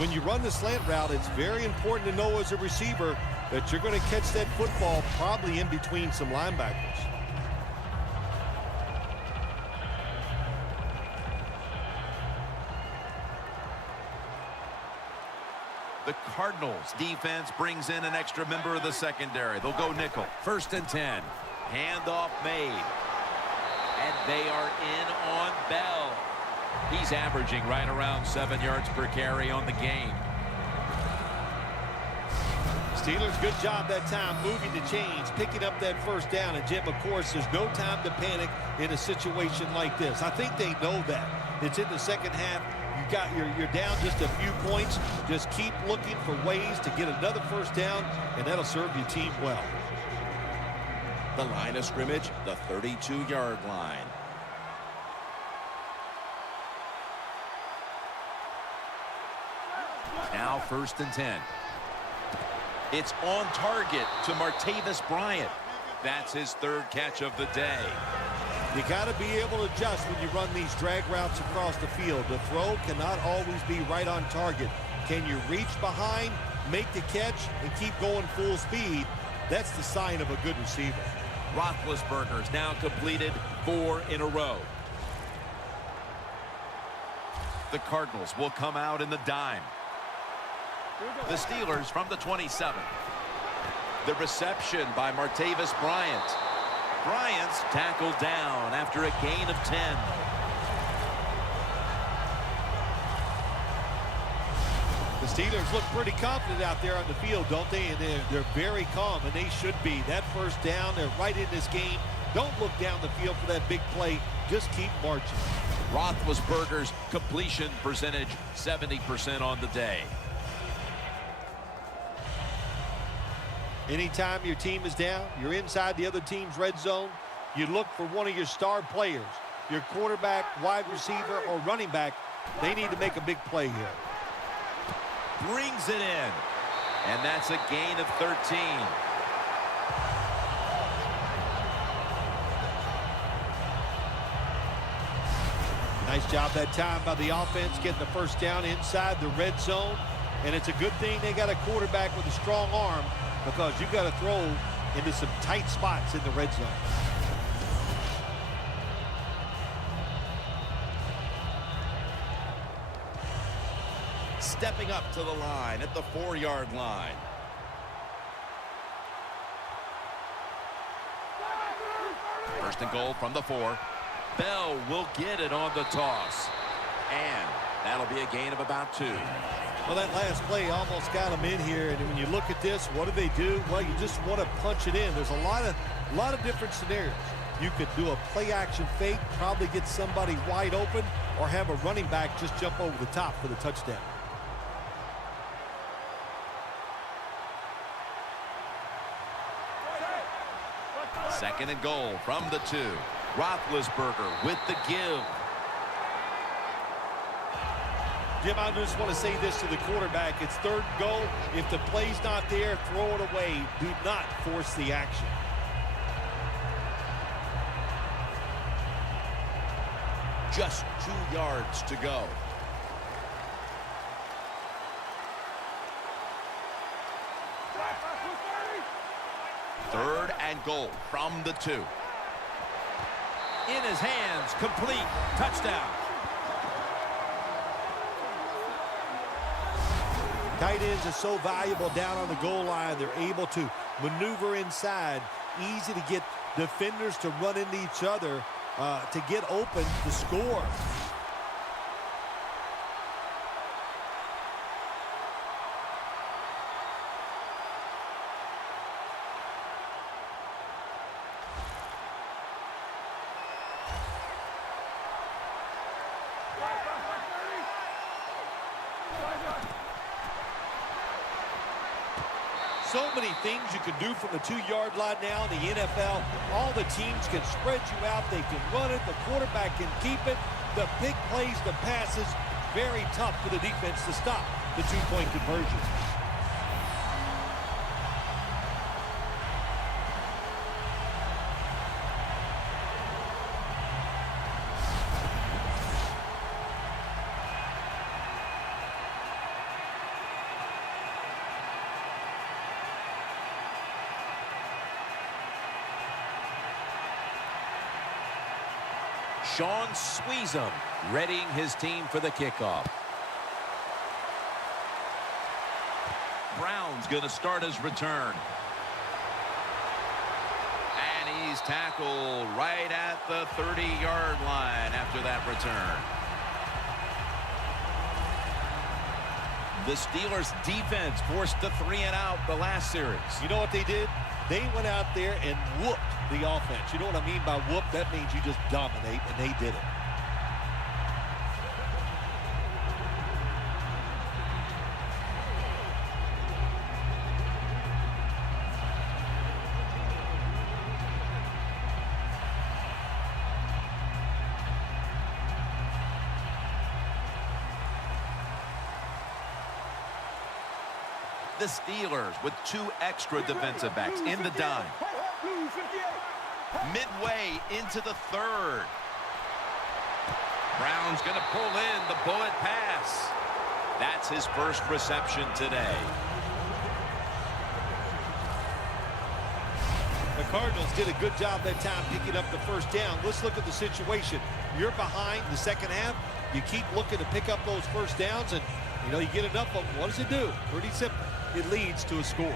When you run the slant route, it's very important to know as a receiver that you're going to catch that football probably in between some linebackers. The Cardinals defense brings in an extra member of the secondary. They'll go nickel. First and 10. Handoff made. And they are in on Bell. He's averaging right around 7 yards per carry on the game. Steelers, good job that time moving the chains, picking up that first down. And, Jim, of course, there's no time to panic in a situation like this. I think they know that. It's in the second half. You're down just a few points. Just keep looking for ways to get another first down, and that'll serve your team well. The line of scrimmage, the 32-yard line. Now first and 10. It's on target to Martavis Bryant. That's his third catch of the day. You got to be able to adjust when you run these drag routes across the field. The throw cannot always be right on target. Can you reach behind, make the catch, and keep going full speed? That's the sign of a good receiver. Roethlisberger's now completed 4 in a row. The Cardinals will come out in the dime. The Steelers from the 27. The reception by Martavis Bryant. Bryant's tackled down after a gain of 10. The Steelers look pretty confident out there on the field, don't they? And they're very calm, and they should be. That first down, they're right in this game. Don't look down the field for that big play. Just keep marching. Roethlisberger's completion percentage, 70% on the day. Anytime your team is down, you're inside the other team's red zone, you look for one of your star players, your quarterback, wide receiver, or running back. They need to make a big play here. Brings it in. And that's a gain of 13. Nice job that time by the offense getting the first down inside the red zone. And it's a good thing they got a quarterback with a strong arm, because you got to throw into some tight spots in the red zone. stepping up to the line at the 4-yard line. First and goal from the 4. Bell will get it on the toss. And that'll be a gain of about 2. Well, that last play almost got them in here. And when you look at this, what do? Well, you just want to punch it in. There's a lot of different scenarios. You could do a play-action fake, probably get somebody wide open, or have a running back just jump over the top for the touchdown. Second and goal from the 2. Roethlisberger with the give. Jim, I just want to say this to the quarterback. It's third and goal. If the play's not there, throw it away. Do not force the action. Just 2 yards to go. Third and goal from the 2. In his hands, complete, touchdown. Tight ends are so valuable down on the goal line. They're able to maneuver inside. Easy to get defenders to run into each other to get open to score. So many things you can do from the 2-yard line now in the NFL. All the teams can spread you out. They can run it. The quarterback can keep it. The big plays, the passes, very tough for the defense to stop the 2-point conversion. Sean Sweezum readying his team for the kickoff. Brown's going to start his return. And he's tackled right at the 30-yard line after that return. The Steelers' defense forced the 3 and out the last series. You know what they did? They went out there and whooped the offense. You know what I mean by whoop? That means you just dominate, and they did it. The Steelers with 2 extra defensive backs in the dime. Midway into the 3rd. Brown's going to pull in the bullet pass. That's his first reception today. The Cardinals did a good job that time picking up the first down. Let's look at the situation. You're behind the second half. You keep looking to pick up those first downs, and you get enough of them. What does it do? Pretty simple. It leads to a score.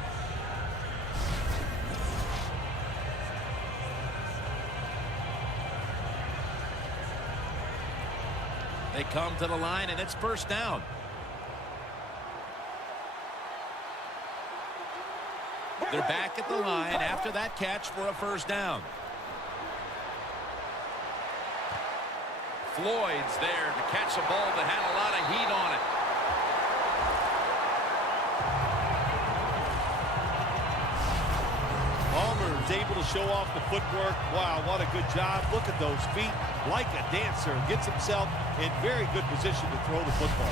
They come to the line, and it's first down. They're back at the line after that catch for a first down. Floyd's there to catch a ball that had a lot of heat on it. Palmer is able to show off the footwork. Wow, what a good job. Look at those feet. Like a dancer. Gets himself in very good position to throw the football.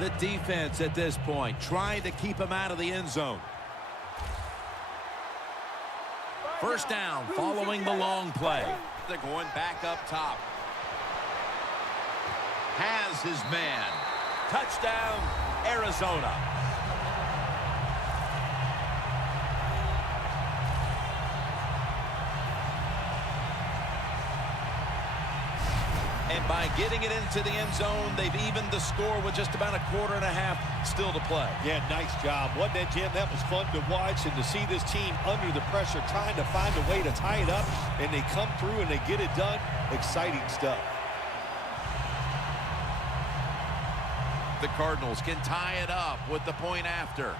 The defense at this point trying to keep him out of the end zone. First down following the long play. They're going back up top. Has his man. Touchdown, Arizona. By getting it into the end zone, they've evened the score with just about a quarter and a half still to play. Yeah, nice job. Wasn't it, Jim? That was fun to watch, and to see this team under the pressure trying to find a way to tie it up, and they come through and they get it done. Exciting stuff. The Cardinals can tie it up with the point after.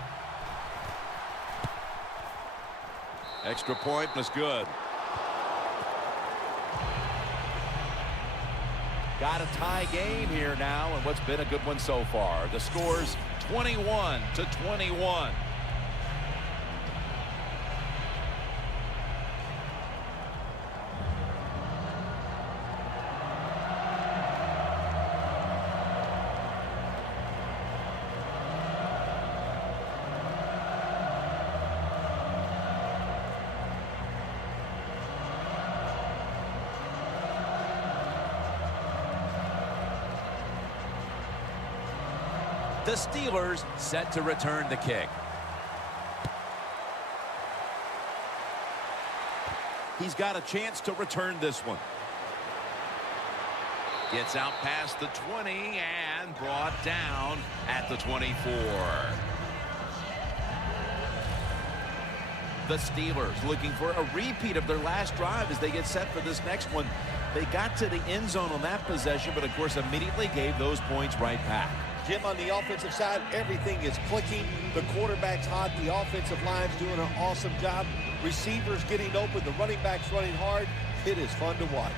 Extra point was good. Got a tie game here now, and what's been a good one so far. The score's 21-21. The Steelers set to return the kick. He's got a chance to return this one. Gets out past the 20 and brought down at the 24. The Steelers looking for a repeat of their last drive as they get set for this next one. They got to the end zone on that possession, but of course immediately gave those points right back. Jim, on the offensive side, everything is clicking. The quarterback's hot. The offensive line's doing an awesome job. Receivers getting open. The running back's running hard. It is fun to watch.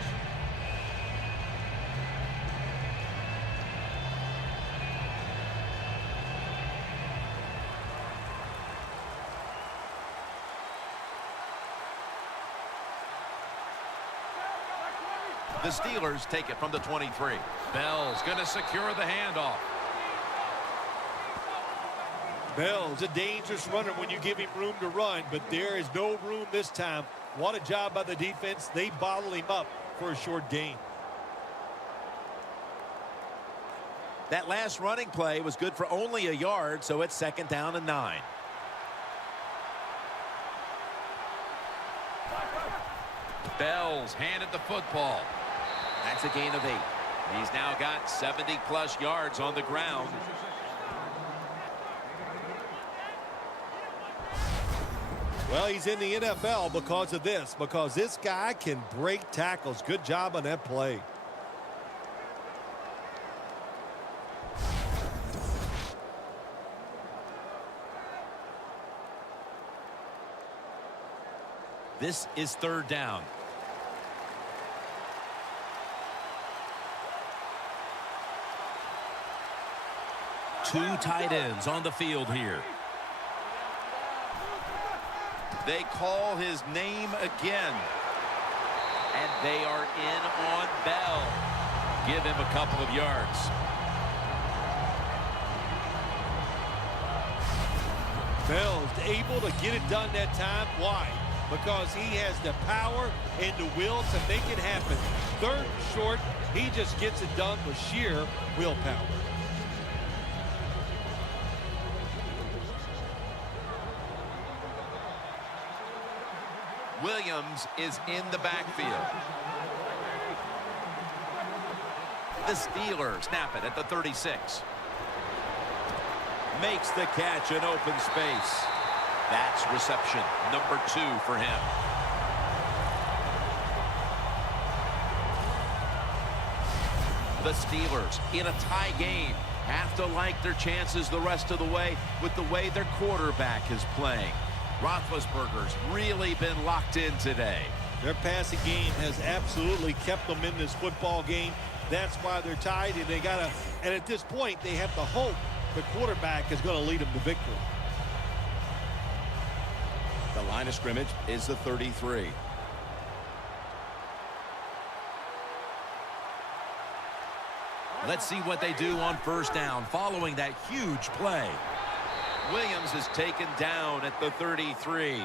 The Steelers take it from the 23. Bell's going to secure the handoff. Bell's a dangerous runner when you give him room to run, but there is no room this time. What a job by the defense. They bottle him up for a short gain. That last running play was good for only a yard, so it's 2nd down and 9. Bell's handed the football. That's a gain of 8. He's now got 70-plus yards on the ground. Well, he's in the NFL because of this, because this guy can break tackles. Good job on that play. This is 3rd down. Two tight ends on the field here. They call his name again. And they are in on Bell. Give him a couple of yards. Bell's able to get it done that time. Why? Because he has the power and the will to make it happen. 3rd and short, he just gets it done with sheer willpower. Williams is in the backfield. The Steelers snap it at the 36. Makes the catch in open space. That's reception number 2 for him. The Steelers in a tie game have to like their chances the rest of the way with the way their quarterback is playing. Roethlisberger's really been locked in today. Their passing game has absolutely kept them in this football game. That's why they're tied, and at this point, they have the hope the quarterback is going to lead them to victory. The line of scrimmage is the 33. Let's see what they do on 1st down following that huge play. Williams is taken down at the 33.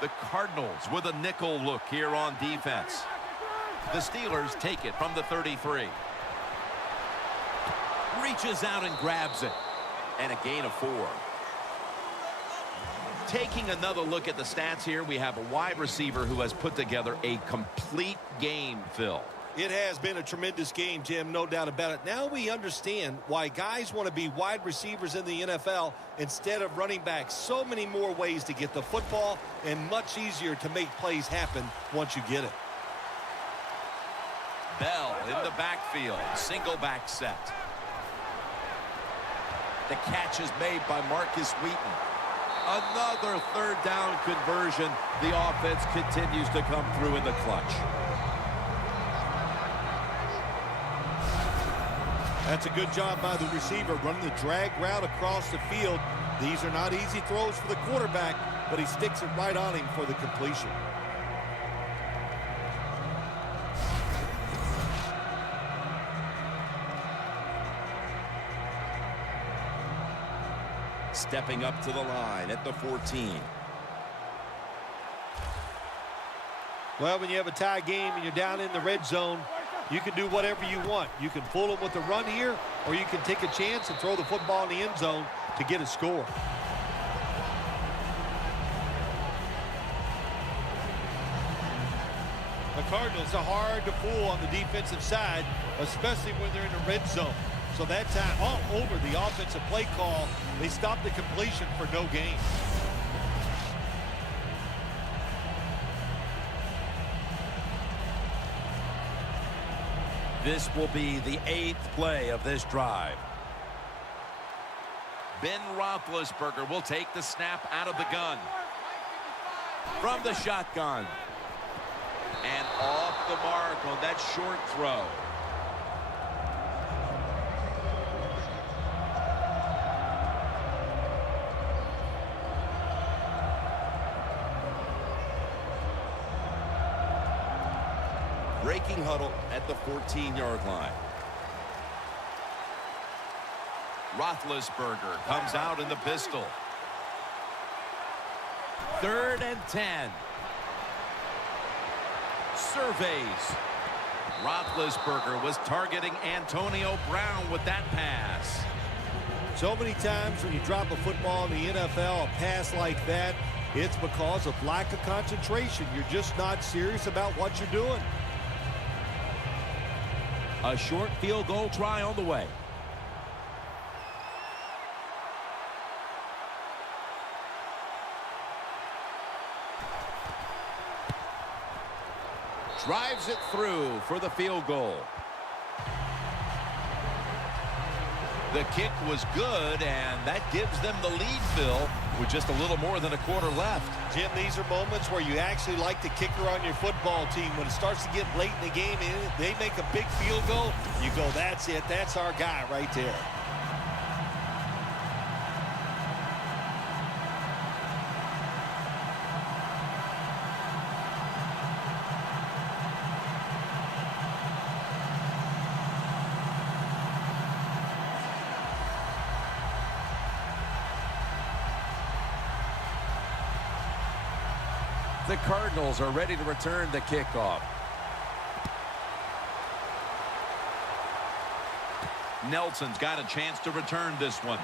The Cardinals with a nickel look here on defense. The Steelers take it from the 33. Reaches out and grabs it. And a gain of 4. Taking another look at the stats here, we have a wide receiver who has put together a complete game, Phil. It has been a tremendous game, Jim, no doubt about it. Now we understand why guys want to be wide receivers in the NFL instead of running backs. So many more ways to get the football and much easier to make plays happen once you get it. Bell in the backfield, single back set. The catch is made by Marcus Wheaton. Another third down conversion. The offense continues to come through in the clutch. That's a good job by the receiver, running the drag route across the field. These are not easy throws for the quarterback, but he sticks it right on him for the completion. Stepping up to the line at the 14. Well, when you have a tie game and you're down in the red zone, you can do whatever you want. You can fool them with a run here, or you can take a chance and throw the football in the end zone to get a score. The Cardinals are hard to fool on the defensive side, especially when they're in the red zone. So that time, all over the offensive play call, they stopped the completion for no gain. This will be the 8th play of this drive. Ben Roethlisberger will take the snap out of the gun. From the shotgun. And off the mark on that short throw. Breaking huddle at the 14-yard line. Roethlisberger comes out in the pistol. 3rd and 10. Surveys. Roethlisberger was targeting Antonio Brown with that pass. So many times when you drop a football in the NFL, a pass like that, it's because of lack of concentration. You're just not serious about what you're doing. A short field goal try on the way. Drives it through for the field goal. The kick was good, and that gives them the lead, Phil, with just a little more than a quarter left. Jim, these are moments where you actually like the kicker on your football team. When it starts to get late in the game and they make a big field goal, you go, that's it. That's our guy right there. The Cardinals are ready to return the kickoff. Nelson's got a chance to return this one.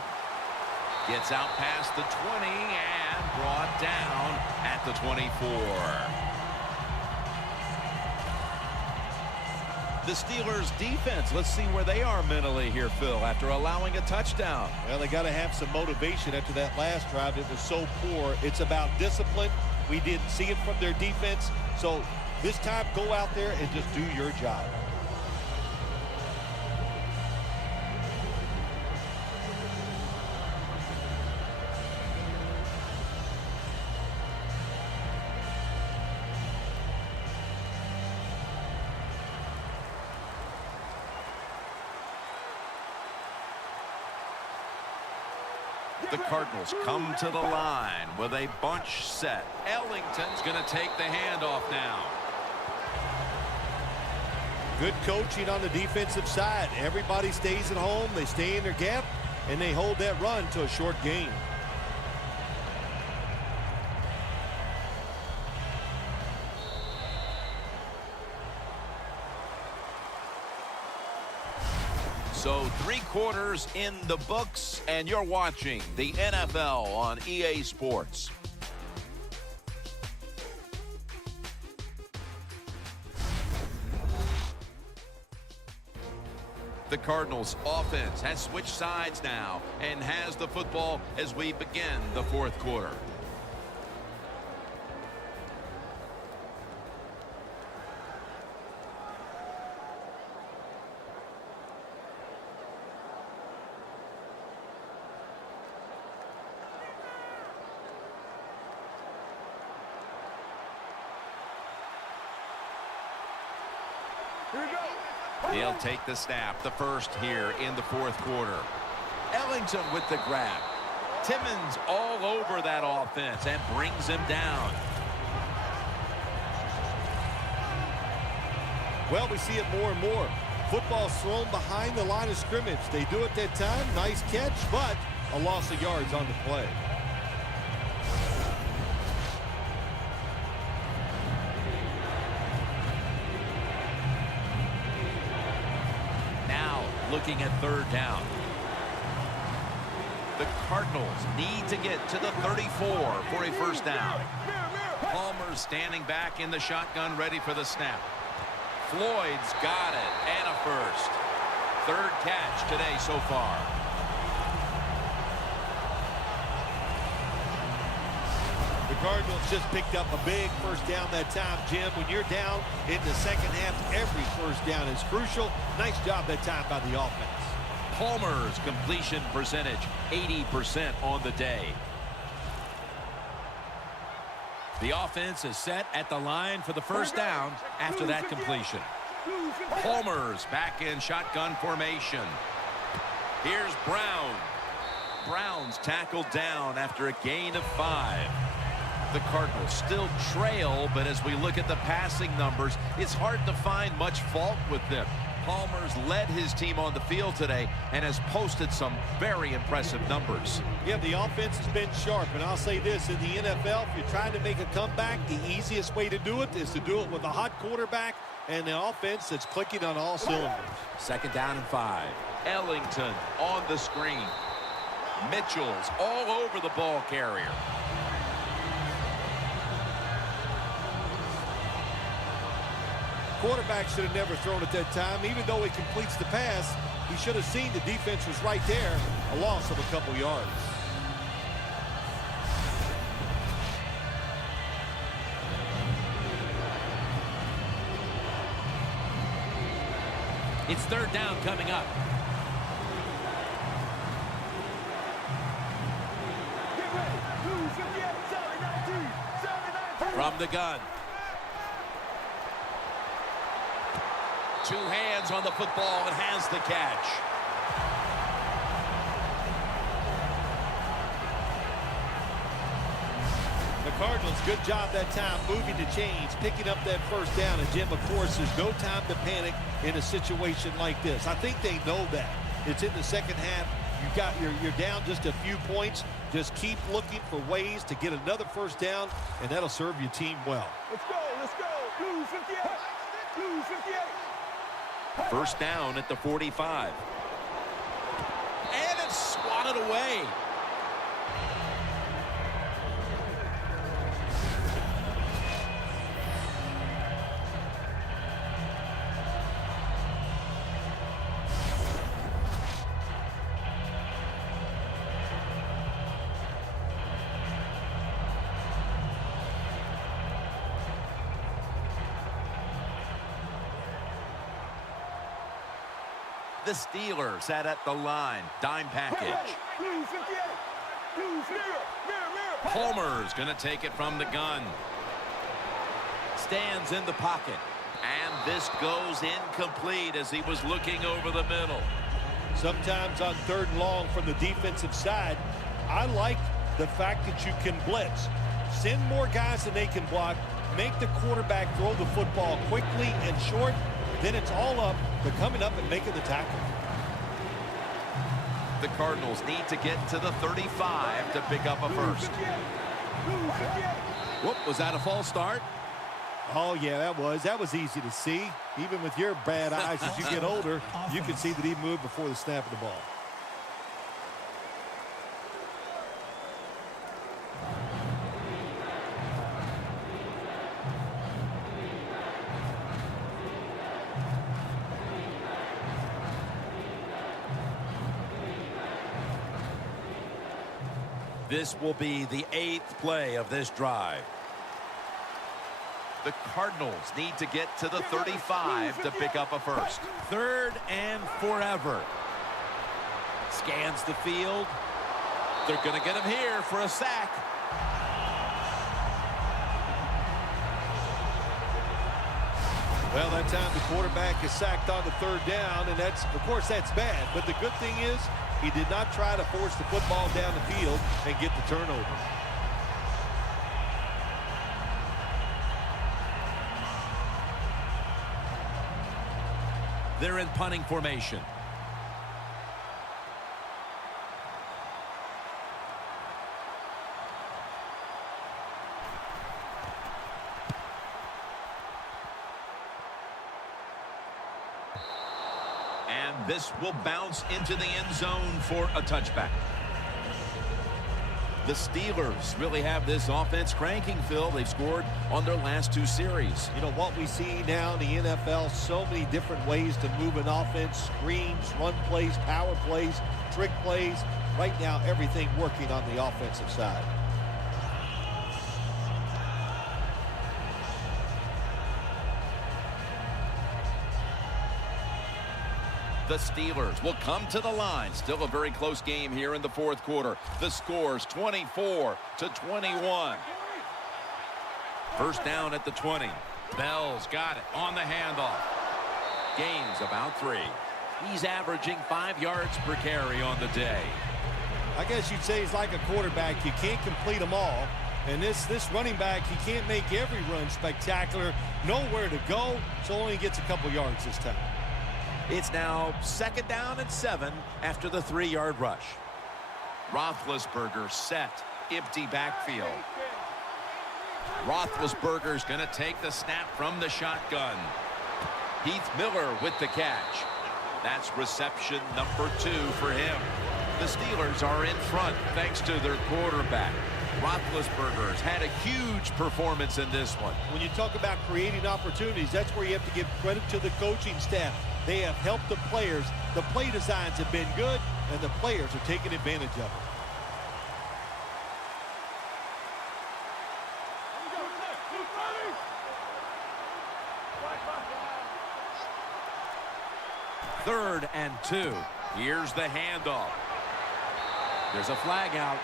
Gets out past the 20 and brought down at the 24. The Steelers defense, let's see where they are mentally here, Phil, after allowing a touchdown. Well, they got to have some motivation after that last drive. It was so poor. It's about discipline. We didn't see it from their defense. So this time, go out there and just do your job. The Cardinals come to the line with a bunch set. Ellington's going to take the handoff now. Good coaching on the defensive side. Everybody stays at home. They stay in their gap, and they hold that run to a short gain. So 3 quarters in the books, and you're watching the NFL on EA Sports. The Cardinals offense has switched sides now and has the football as we begin the 4th quarter. Here we go. He'll take the snap, the first here in the 4th quarter. Ellington with the grab. Timmons all over that offense and brings him down. Well, we see it more and more. Football's thrown behind the line of scrimmage. They do it that time. Nice catch, but a loss of yards on the play. Looking at 3rd down. The Cardinals need to get to the 34 for a first down. Palmer standing back in the shotgun, ready for the snap. Floyd's got it, and a first. 3rd catch today so far. The Cardinals just picked up a big first down that time, Jim. When you're down in the second half, every first down is crucial. Nice job that time by the offense. Palmer's completion percentage, 80% on the day. The offense is set at the line for the first down after that completion. Palmer's back in shotgun formation. Here's Brown. Brown's tackled down after a gain of 5. The Cardinals still trail, but as we look at the passing numbers, it's hard to find much fault with them. Palmer's led his team on the field today and has posted some very impressive numbers. Yeah, the offense has been sharp, and I'll say this, in the NFL, if you're trying to make a comeback, the easiest way to do it is to do it with a hot quarterback and an offense that's clicking on all cylinders. 2nd down and 5. Ellington on the screen. Mitchell's all over the ball carrier. Quarterback should have never thrown at that time. Even though he completes the pass, he should have seen the defense was right there. A loss of a couple yards. It's 3rd down coming up. Get ready. Lose 58. 19. 19. From the gun. 2 hands on the football and has the catch. The Cardinals, good job that time moving the chains, picking up that first down. And Jim, of course, there's no time to panic in a situation like this. I think they know that. It's in the second half. You're down just a few points. Just keep looking for ways to get another first down, and that'll serve your team well. Let's go. Let's go. Lose 58. Lose 58. 1st down at the 45. And it's swatted away. The Steelers sat at the line. Dime package. Palmer's going to take it from the gun. Stands in the pocket. And this goes incomplete as he was looking over the middle. Sometimes on 3rd and long from the defensive side, I like the fact that you can blitz. Send more guys than they can block. Make the quarterback throw the football quickly and short. Then it's all up to coming up and making the tackle. The Cardinals need to get to the 35 to pick up a first. Lose 58. Whoop, was that a false start? Oh, yeah, that was easy to see. Even with your bad eyes, as you get older, you can see that he moved before the snap of the ball. This will be the 8th play of this drive. The Cardinals need to get to the 35 to pick up a first. 3rd and forever. Scans the field. They're going to get him here for a sack. Well, that time the quarterback is sacked on the 3rd down, and that's, of course, that's bad. But the good thing is he did not try to force the football down the field and get the turnover. They're in punting formation. And this will bounce into the end zone for a touchback. The Steelers really have this offense cranking, Phil. They've scored on their last 2 series. You know, what we see now in the NFL, so many different ways to move an offense, screens, run plays, power plays, trick plays. Right now, everything working on the offensive side. The Steelers will come to the line. Still a very close game here in the 4th quarter. The score's 24-21. First down at the 20. Bell's got it on the handoff. Gain's about 3. He's averaging 5 yards per carry on the day. I guess you'd say he's like a quarterback. You can't complete them all. And this running back, he can't make every run spectacular. Nowhere to go, so only gets a couple yards this time. It's now 2nd down and 7 after the 3-yard rush. Roethlisberger set. Empty backfield. Roethlisberger's going to take the snap from the shotgun. Heath Miller with the catch. That's reception number 2 for him. The Steelers are in front thanks to their quarterback. Roethlisberger's had a huge performance in this one. When you talk about creating opportunities, that's where you have to give credit to the coaching staff. They have helped the players. The play designs have been good, and the players are taking advantage of it. Third and 2. Here's the handoff. There's a flag out.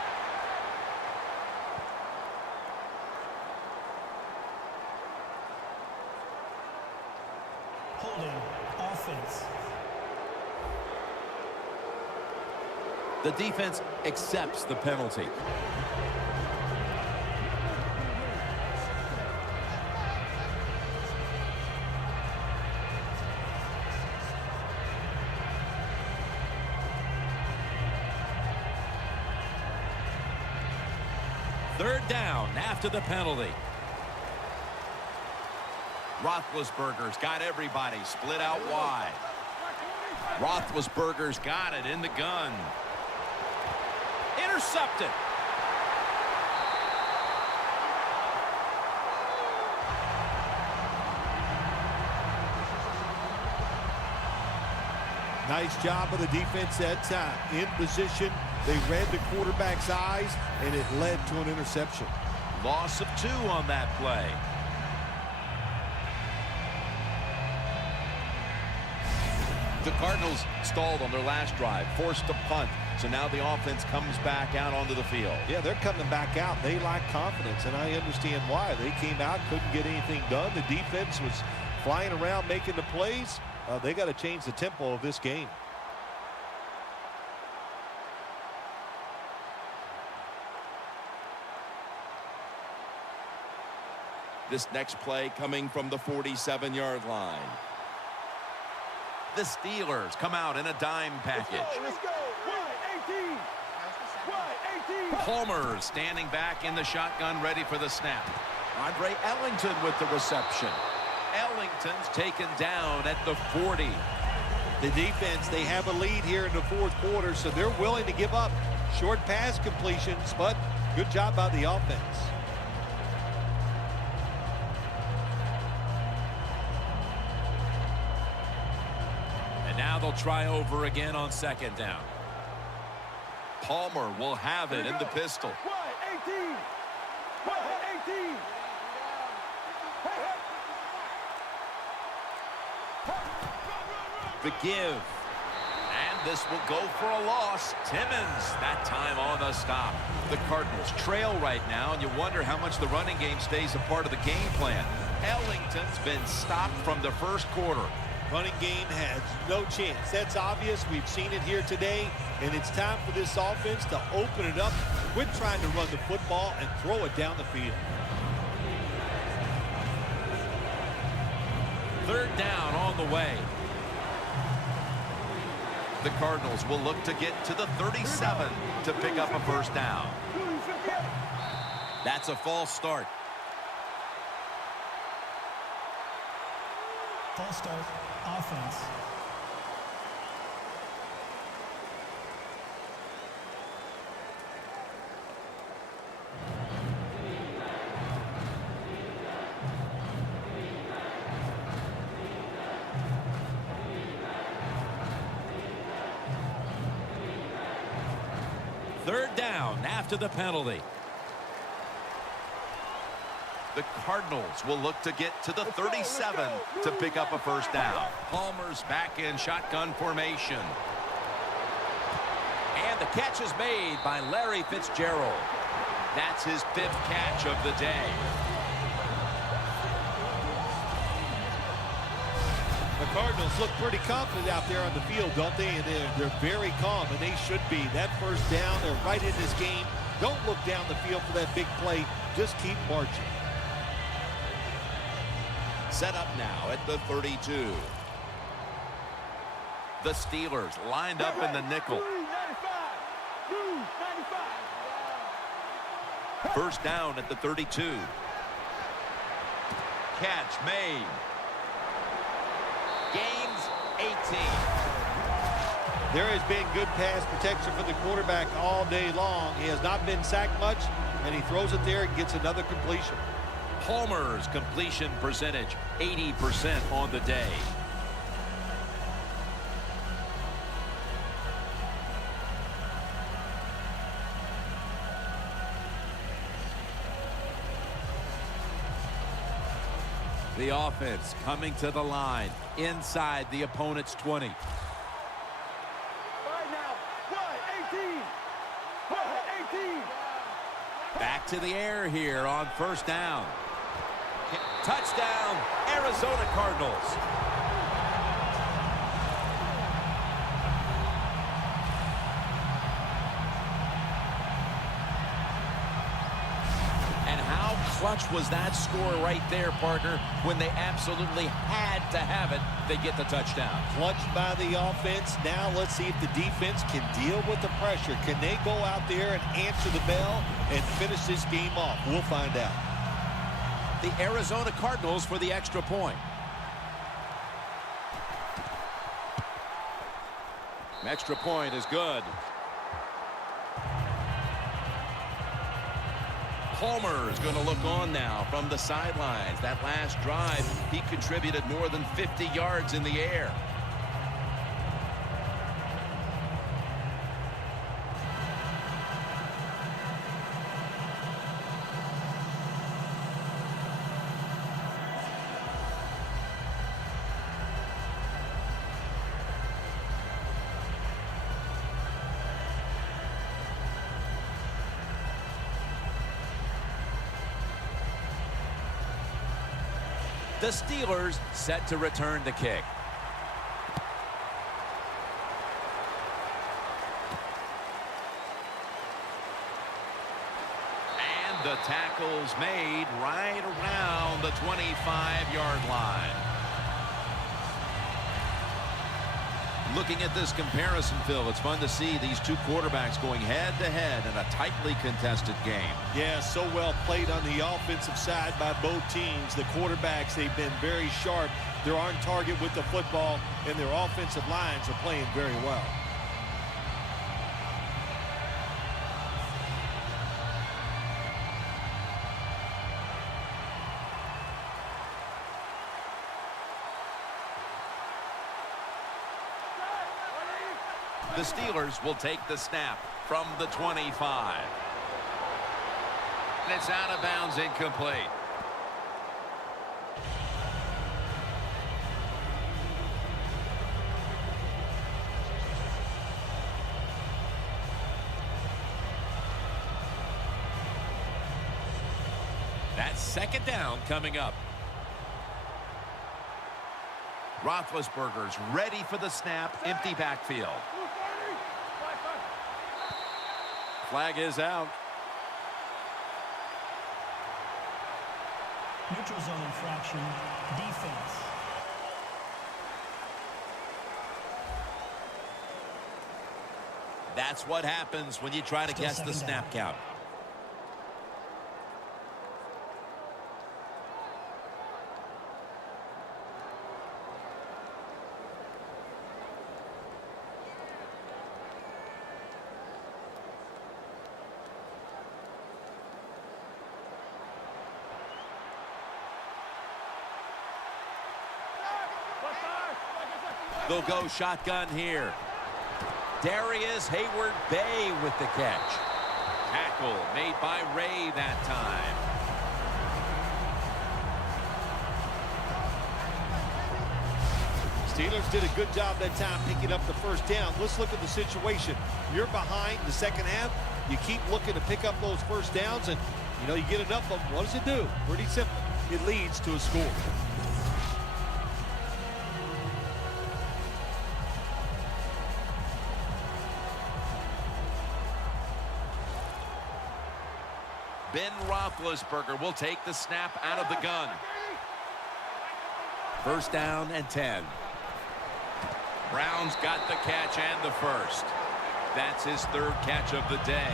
Holding offense. The defense accepts the penalty. Third down after the penalty. Roethlisberger's got everybody split out wide. Roethlisberger's got it in the gun. Intercepted. Nice job of the defense that time. In position, they read the quarterback's eyes, and it led to an interception. Loss of 2 on that play. The Cardinals stalled on their last drive, forced to punt. So now the offense comes back out onto the field. Yeah, they're coming back out. They lack confidence, and I understand why. They came out, couldn't get anything done. The defense was flying around making the plays. They got to change the tempo of this game. This next play coming from the 47-yard line. The Steelers come out in a dime package. Let's go. Wide 18. Wide 18. Palmer standing back in the shotgun, ready for the snap. Andre Ellington with the reception. Ellington's taken down at the 40. The defense, they have a lead here in the fourth quarter, so they're willing to give up short pass completions, but good job by the offense. And now they'll try over again on second down. Palmer will have it in the pistol. 18. 18. The give. And this will go for a loss. Timmons, that time on the stop. The Cardinals trail right now, and you wonder how much the running game stays a part of the game plan. Ellington's been stopped from the first quarter. Running game has no chance. That's obvious. We've seen it here today, and it's time for this offense to open it up. Quit trying to run the football and throw it down the field. Third down on the way. The Cardinals will look to get to the 37 to pick up a first down. That's a false start. False start, offense. Third down after the penalty. The Cardinals will look to get to the 37 to pick up a first down. Palmer's back in shotgun formation. And the catch is made by Larry Fitzgerald. That's his 5th catch of the day. The Cardinals look pretty confident out there on the field, don't they? And they're very calm, and they should be. That first down, they're right in this game. Don't look down the field for that big play. Just keep marching. Set up now at the 32. The Steelers lined up in the nickel. First down at the 32. Catch made. Gains 18. There has been good pass protection for the quarterback all day long. He has not been sacked much, and he throws it there and gets another completion. Palmer's completion percentage, 80% on the day. The offense coming to the line inside the opponent's 20. Right now, 18. Back to the air here on first down. Touchdown, Arizona Cardinals. And how clutch was that score right there, partner? When they absolutely had to have it, they get the touchdown. Clutched by the offense. Now let's see if the defense can deal with the pressure. Can they go out there and answer the bell and finish this game off? We'll find out. The Arizona Cardinals for the extra point. Extra point is good. Palmer is going to look on now from the sidelines. That last drive, he contributed more than 50 yards in the air. The Steelers set to return the kick. And the tackle's made right around the 25-yard line. Looking at this comparison, Phil, it's fun to see these two quarterbacks going head-to-head in a tightly contested game. Yeah, so well played on the offensive side by both teams. The quarterbacks, they've been very sharp. They're on target with the football, and their offensive lines are playing very well. The Steelers will take the snap from the 25. And it's out of bounds, incomplete. That's second down coming up. Roethlisberger's ready for the snap, empty backfield. Flag is out. Neutral zone infraction, defense. That's what happens when you try to guess the snap count. They'll go shotgun here. Darius Hayward-Bay with the catch. Tackle made by Ray that time. Steelers did a good job that time picking up the first down. Let's look at the situation. You're behind the second half. You keep looking to pick up those first downs, and, you know, you get enough of them. What does it do? Pretty simple. It leads to a score. Ben Roethlisberger will take the snap out of the gun. First down and 10. Brown's got the catch and the first. That's his third catch of the day.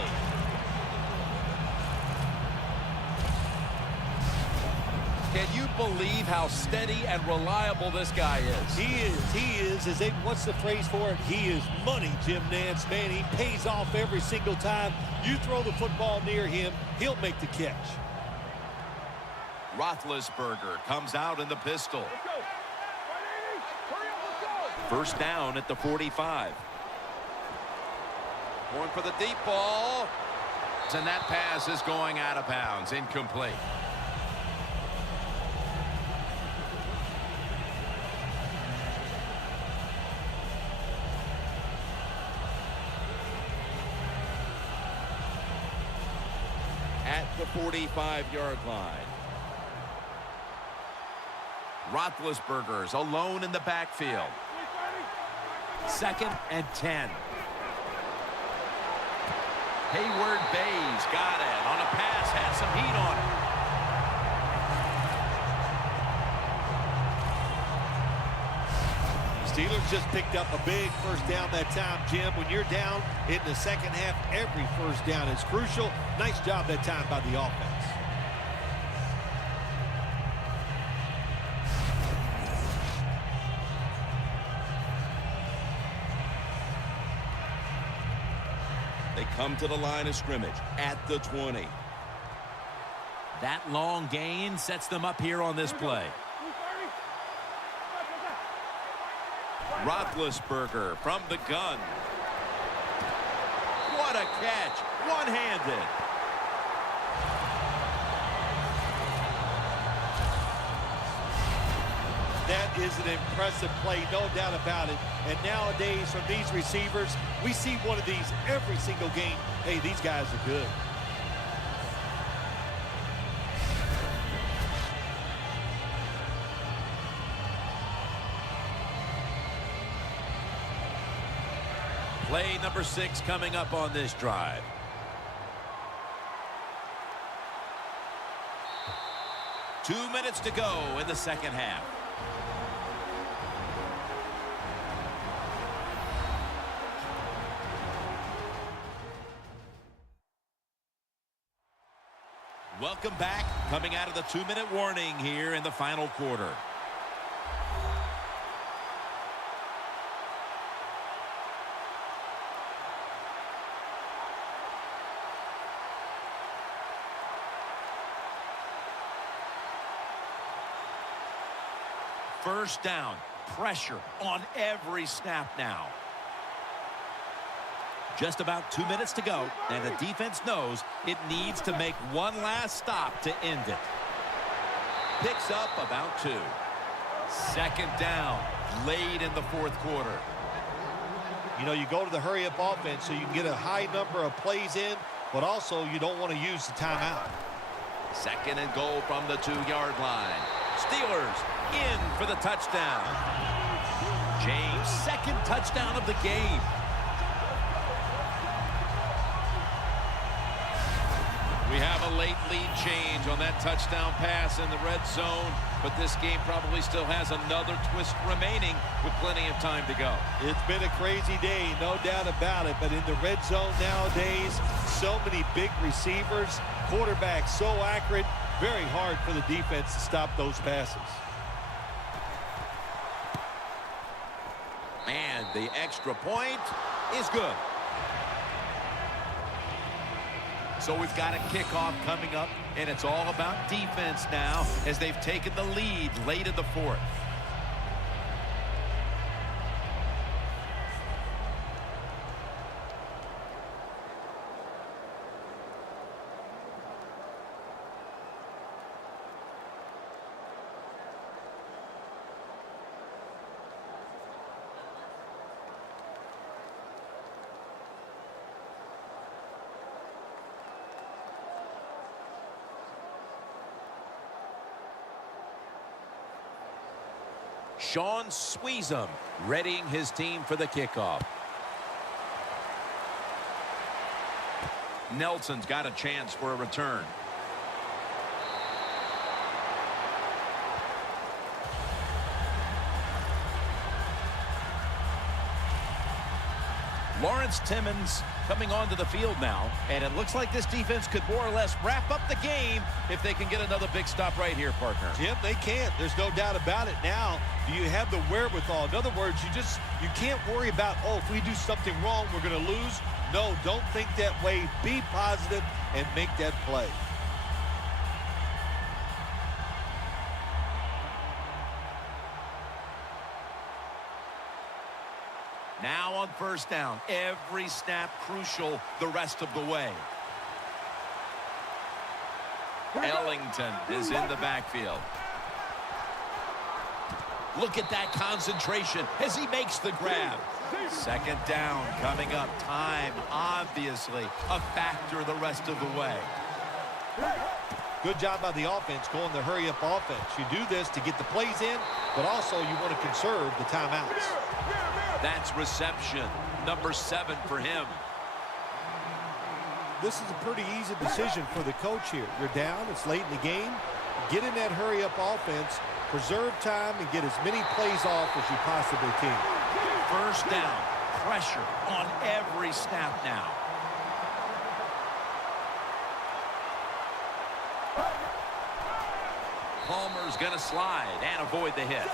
Can you believe how steady and reliable this guy is? He is. As they, what's the phrase for it? He is money, Jim Nance. Man, he pays off every single time. You throw the football near him, he'll make the catch. Roethlisberger comes out in the pistol. First down at the 45. Going for the deep ball. And that pass is going out of bounds. Incomplete. At the 45-yard line. Roethlisberger's alone in the backfield. Second and 10. Hayward-Bay's got it on a pass, had some heat on it. Steelers just picked up a big first down that time, Jim. When you're down in the second half, every first down is crucial. Nice job that time by the offense. They come to the line of scrimmage at the 20. That long gain sets them up here on this play. Roethlisberger from the gun. What a catch, one-handed. That is an impressive play, no doubt about it. And nowadays, from these receivers, we see one of these every single game. Hey, these guys are good. Play number 6 coming up on this drive. Two minutes to go in the second half. Welcome back, coming out of the 2-minute warning here in the final quarter. First down, pressure on every snap now. Just about 2 minutes to go, and the defense knows it needs to make one last stop to end it. Picks up about 2. Second down, late in the fourth quarter. You know, you go to the hurry-up offense so you can get a high number of plays in, but also you don't want to use the timeout. Second and goal from the 2-yard line. Steelers in for the touchdown. James' second touchdown of the game. We have a late lead change on that touchdown pass in the red zone, but this game probably still has another twist remaining with plenty of time to go. It's been a crazy day, no doubt about it, but in the red zone nowadays, so many big receivers, quarterbacks so accurate, very hard for the defense to stop those passes. And the extra point is good. So we've got a kickoff coming up, and it's all about defense now as they've taken the lead late in the fourth. Sean Sweezum readying his team for the kickoff. Nelson's got a chance for a return. Lawrence Timmons coming onto the field now, and it looks like this defense could more or less wrap up the game if they can get another big stop right here, partner. Jim, they can. There's no doubt about it. Now, do you have the wherewithal? In other words, you can't worry about, oh, if we do something wrong, we're going to lose. No, don't think that way. Be positive and make that play. Now on first down, every snap crucial the rest of the way. Ellington is in the backfield. Look at that concentration as he makes the grab. Second down coming up. Time, obviously, a factor the rest of the way. Good job by the offense going the hurry-up offense. You do this to get the plays in, but also you want to conserve the timeouts. That's reception, number 7 for him. This is a pretty easy decision for the coach here. You're down, it's late in the game. Get in that hurry-up offense, preserve time, and get as many plays off as you possibly can. First down, pressure on every snap now. Palmer's going to slide and avoid the hit.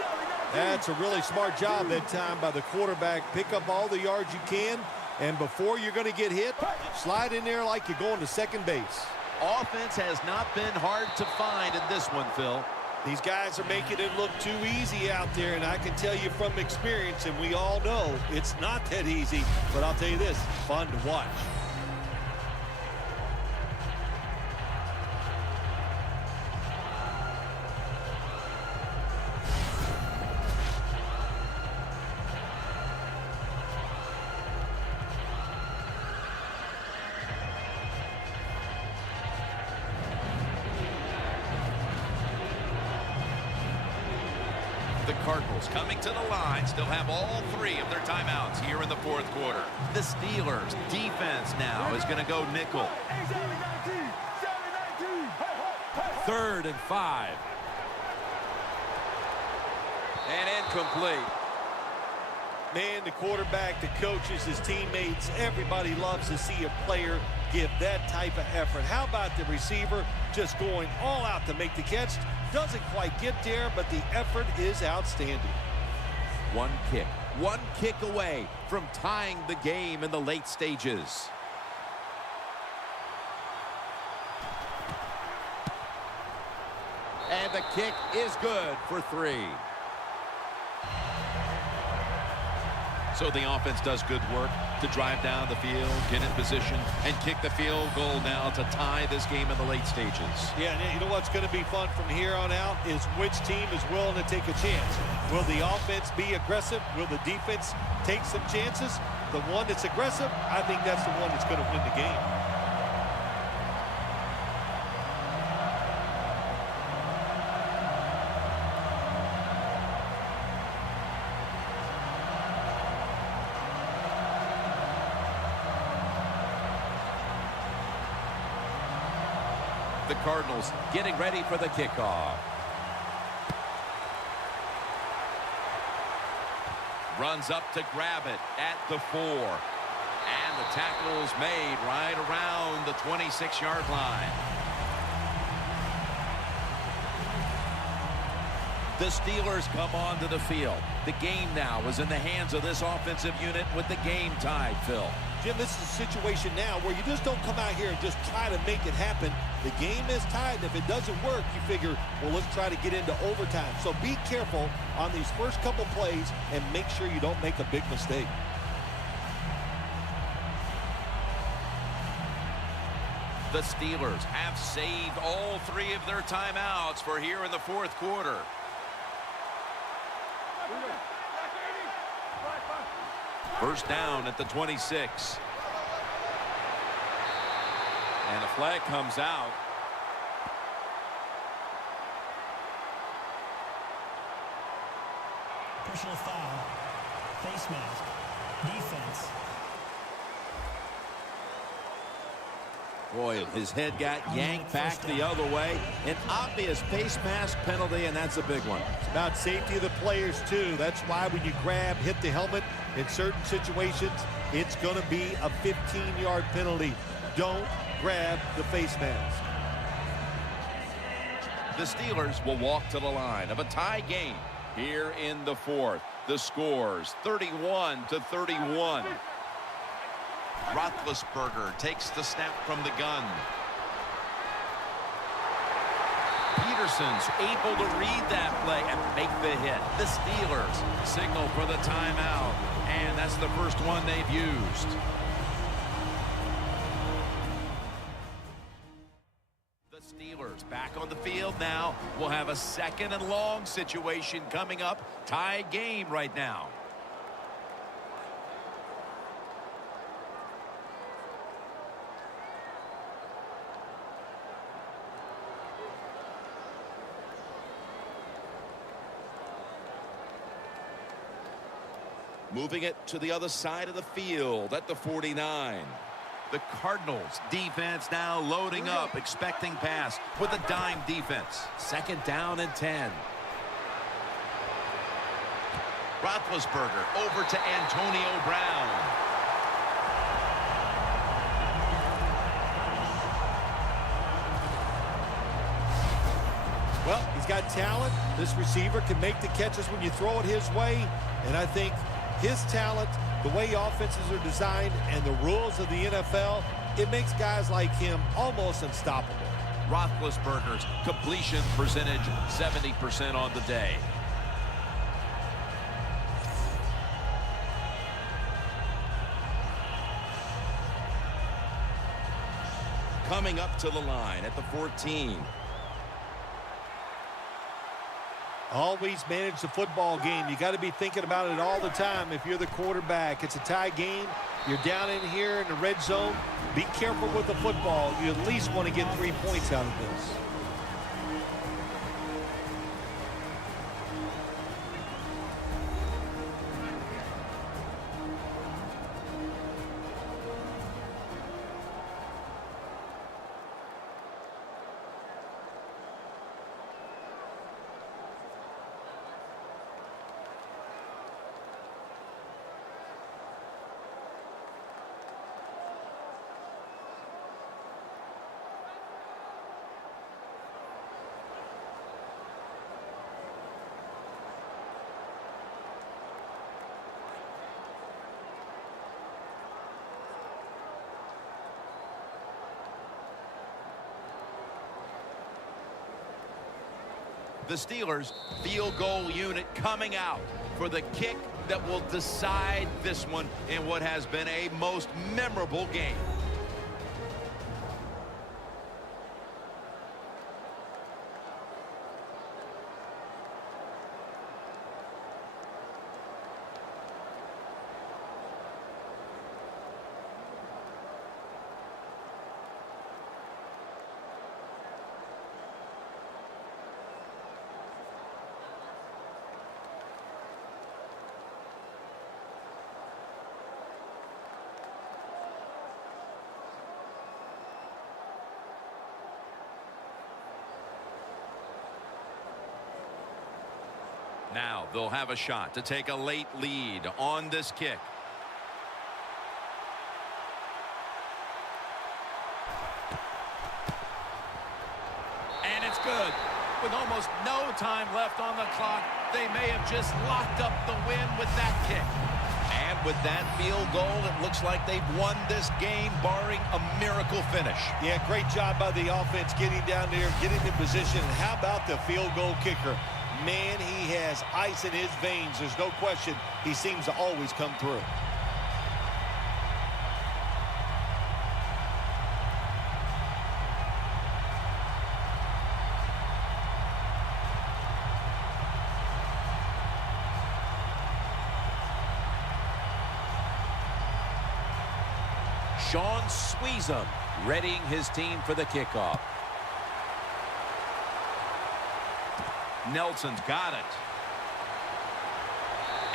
That's a really smart job that time by the quarterback. Pick up all the yards you can, and before you're going to get hit, slide in there like you're going to second base. Offense has not been hard to find in this one, Phil. These guys are making it look too easy out there, and I can tell you from experience, and we all know it's not that easy, but I'll tell you this, fun to watch. The Cardinals coming to the line still have all 3 of their timeouts here in the fourth quarter. The Steelers defense now is going to go nickel. 3rd and 5. And incomplete. Man, the quarterback, the coaches, his teammates, everybody loves to see a player give that type of effort. How about the receiver just going all out to make the catch? Doesn't quite get there, but the effort is outstanding. One kick away from tying the game in the late stages. And the kick is good for 3. So the offense does good work to drive down the field, get in position, and kick the field goal now to tie this game in the late stages. Yeah, and you know what's going to be fun from here on out is which team is willing to take a chance. Will the offense be aggressive? Will the defense take some chances? The one that's aggressive, I think that's the one that's going to win the game. The Cardinals getting ready for the kickoff. Runs up to grab it at the 4. And the tackle is made right around the 26-yard line. The Steelers come onto the field. The game now is in the hands of this offensive unit with the game tied, Phil. Jim, this is a situation now where you just don't come out here and just try to make it happen. The game is tied, and if it doesn't work, you figure, well, let's try to get into overtime. So be careful on these first couple plays and make sure you don't make a big mistake. The Steelers have saved all 3 of their timeouts for here in the 4th quarter. First down at the 26. And a flag comes out. Personal foul. Face mask. Defense. Boy, his head got yanked back the other way. An obvious face mask penalty, and that's a big one. It's about safety of the players, too. That's why when you grab, hit the helmet, in certain situations, it's going to be a 15-yard penalty. Don't grab the face mask. The Steelers will walk to the line of a tie game here in the 4th. The scores 31-31. Roethlisberger takes the snap from the gun. Peterson's able to read that play and make the hit. The Steelers signal for the timeout, and that's the first one they've used. The Steelers back on the field now. We'll have a 2nd and long situation coming up. Tie game right now. Moving it to the other side of the field at the 49. The Cardinals defense now loading up, expecting pass with a dime defense. 2nd down and 10. Roethlisberger over to Antonio Brown. Well, he's got talent. This receiver can make the catches when you throw it his way. And I think his talent, the way offenses are designed, and the rules of the NFL, it makes guys like him almost unstoppable. Roethlisberger's completion percentage 70% on the day. Coming up to the line at the 14. Always manage the football game. You got to be thinking about it all the time if you're the quarterback. It's a tie game. You're down in here in the red zone. Be careful with the football. You at least want to get 3 points out of this. the Steelers field goal unit coming out for the kick that will decide this one in what has been a most memorable game. Now they'll have a shot to take a late lead on this kick. And it's good. With almost no time left on the clock, they may have just locked up the win with that kick. And with that field goal, it looks like they've won this game, barring a miracle finish. Yeah, great job by the offense getting down there, getting in position. And how about the field goal kicker? Man, he has ice in his veins. There's no question. He seems to always come through. Sean Sweezum readying his team for the kickoff. Nelson's got it.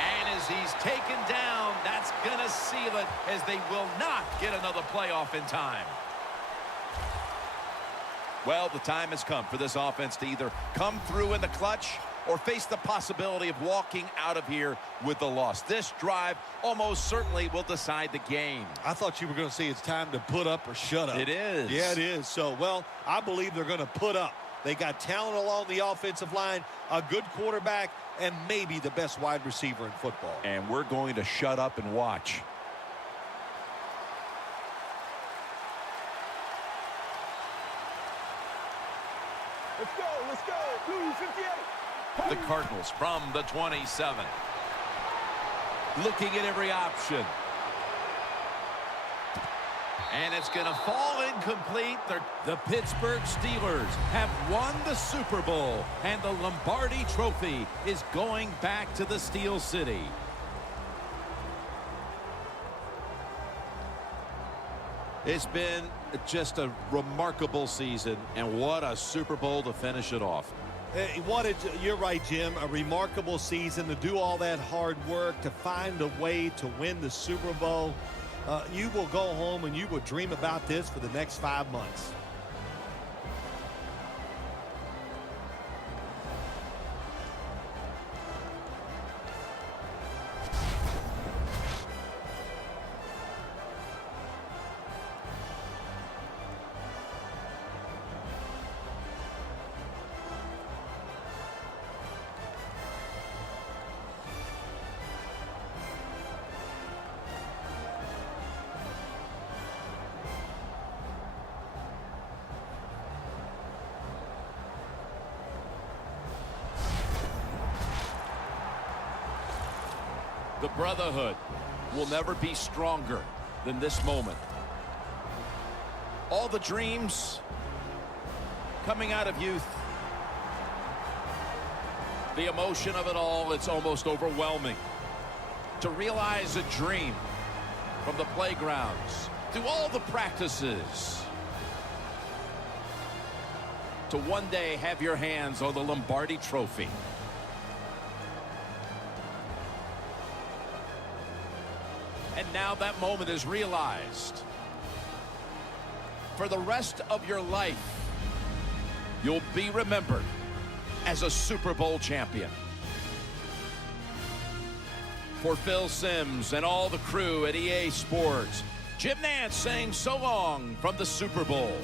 And as he's taken down, that's going to seal it, as they will not get another playoff in time. Well, the time has come for this offense to either come through in the clutch or face the possibility of walking out of here with the loss. This drive almost certainly will decide the game. I thought you were going to say it's time to put up or shut up. It is. Yeah, it is. So, well, I believe they're going to put up. They got talent along the offensive line, a good quarterback, and maybe the best wide receiver in football. And we're going to shut up and watch. Let's go, let's go. Blue 58. The Cardinals from the 27. Looking at every option. And it's going to fall incomplete. The Pittsburgh Steelers have won the Super Bowl, and the Lombardi Trophy is going back to the Steel City. It's been just a remarkable season, and what a Super Bowl to finish it off. You're right, Jim. A remarkable season, to do all that hard work, to find a way to win the Super Bowl. You will go home and you will dream about this for the next 5 months. The brotherhood will never be stronger than this moment. All the dreams coming out of youth. The emotion of it all, it's almost overwhelming. To realize a dream from the playgrounds, through all the practices, to one day have your hands on the Lombardi Trophy. And now that moment is realized. For the rest of your life, you'll be remembered as a Super Bowl champion. For Phil Simms and all the crew at EA Sports, Jim Nantz saying so long from the Super Bowl.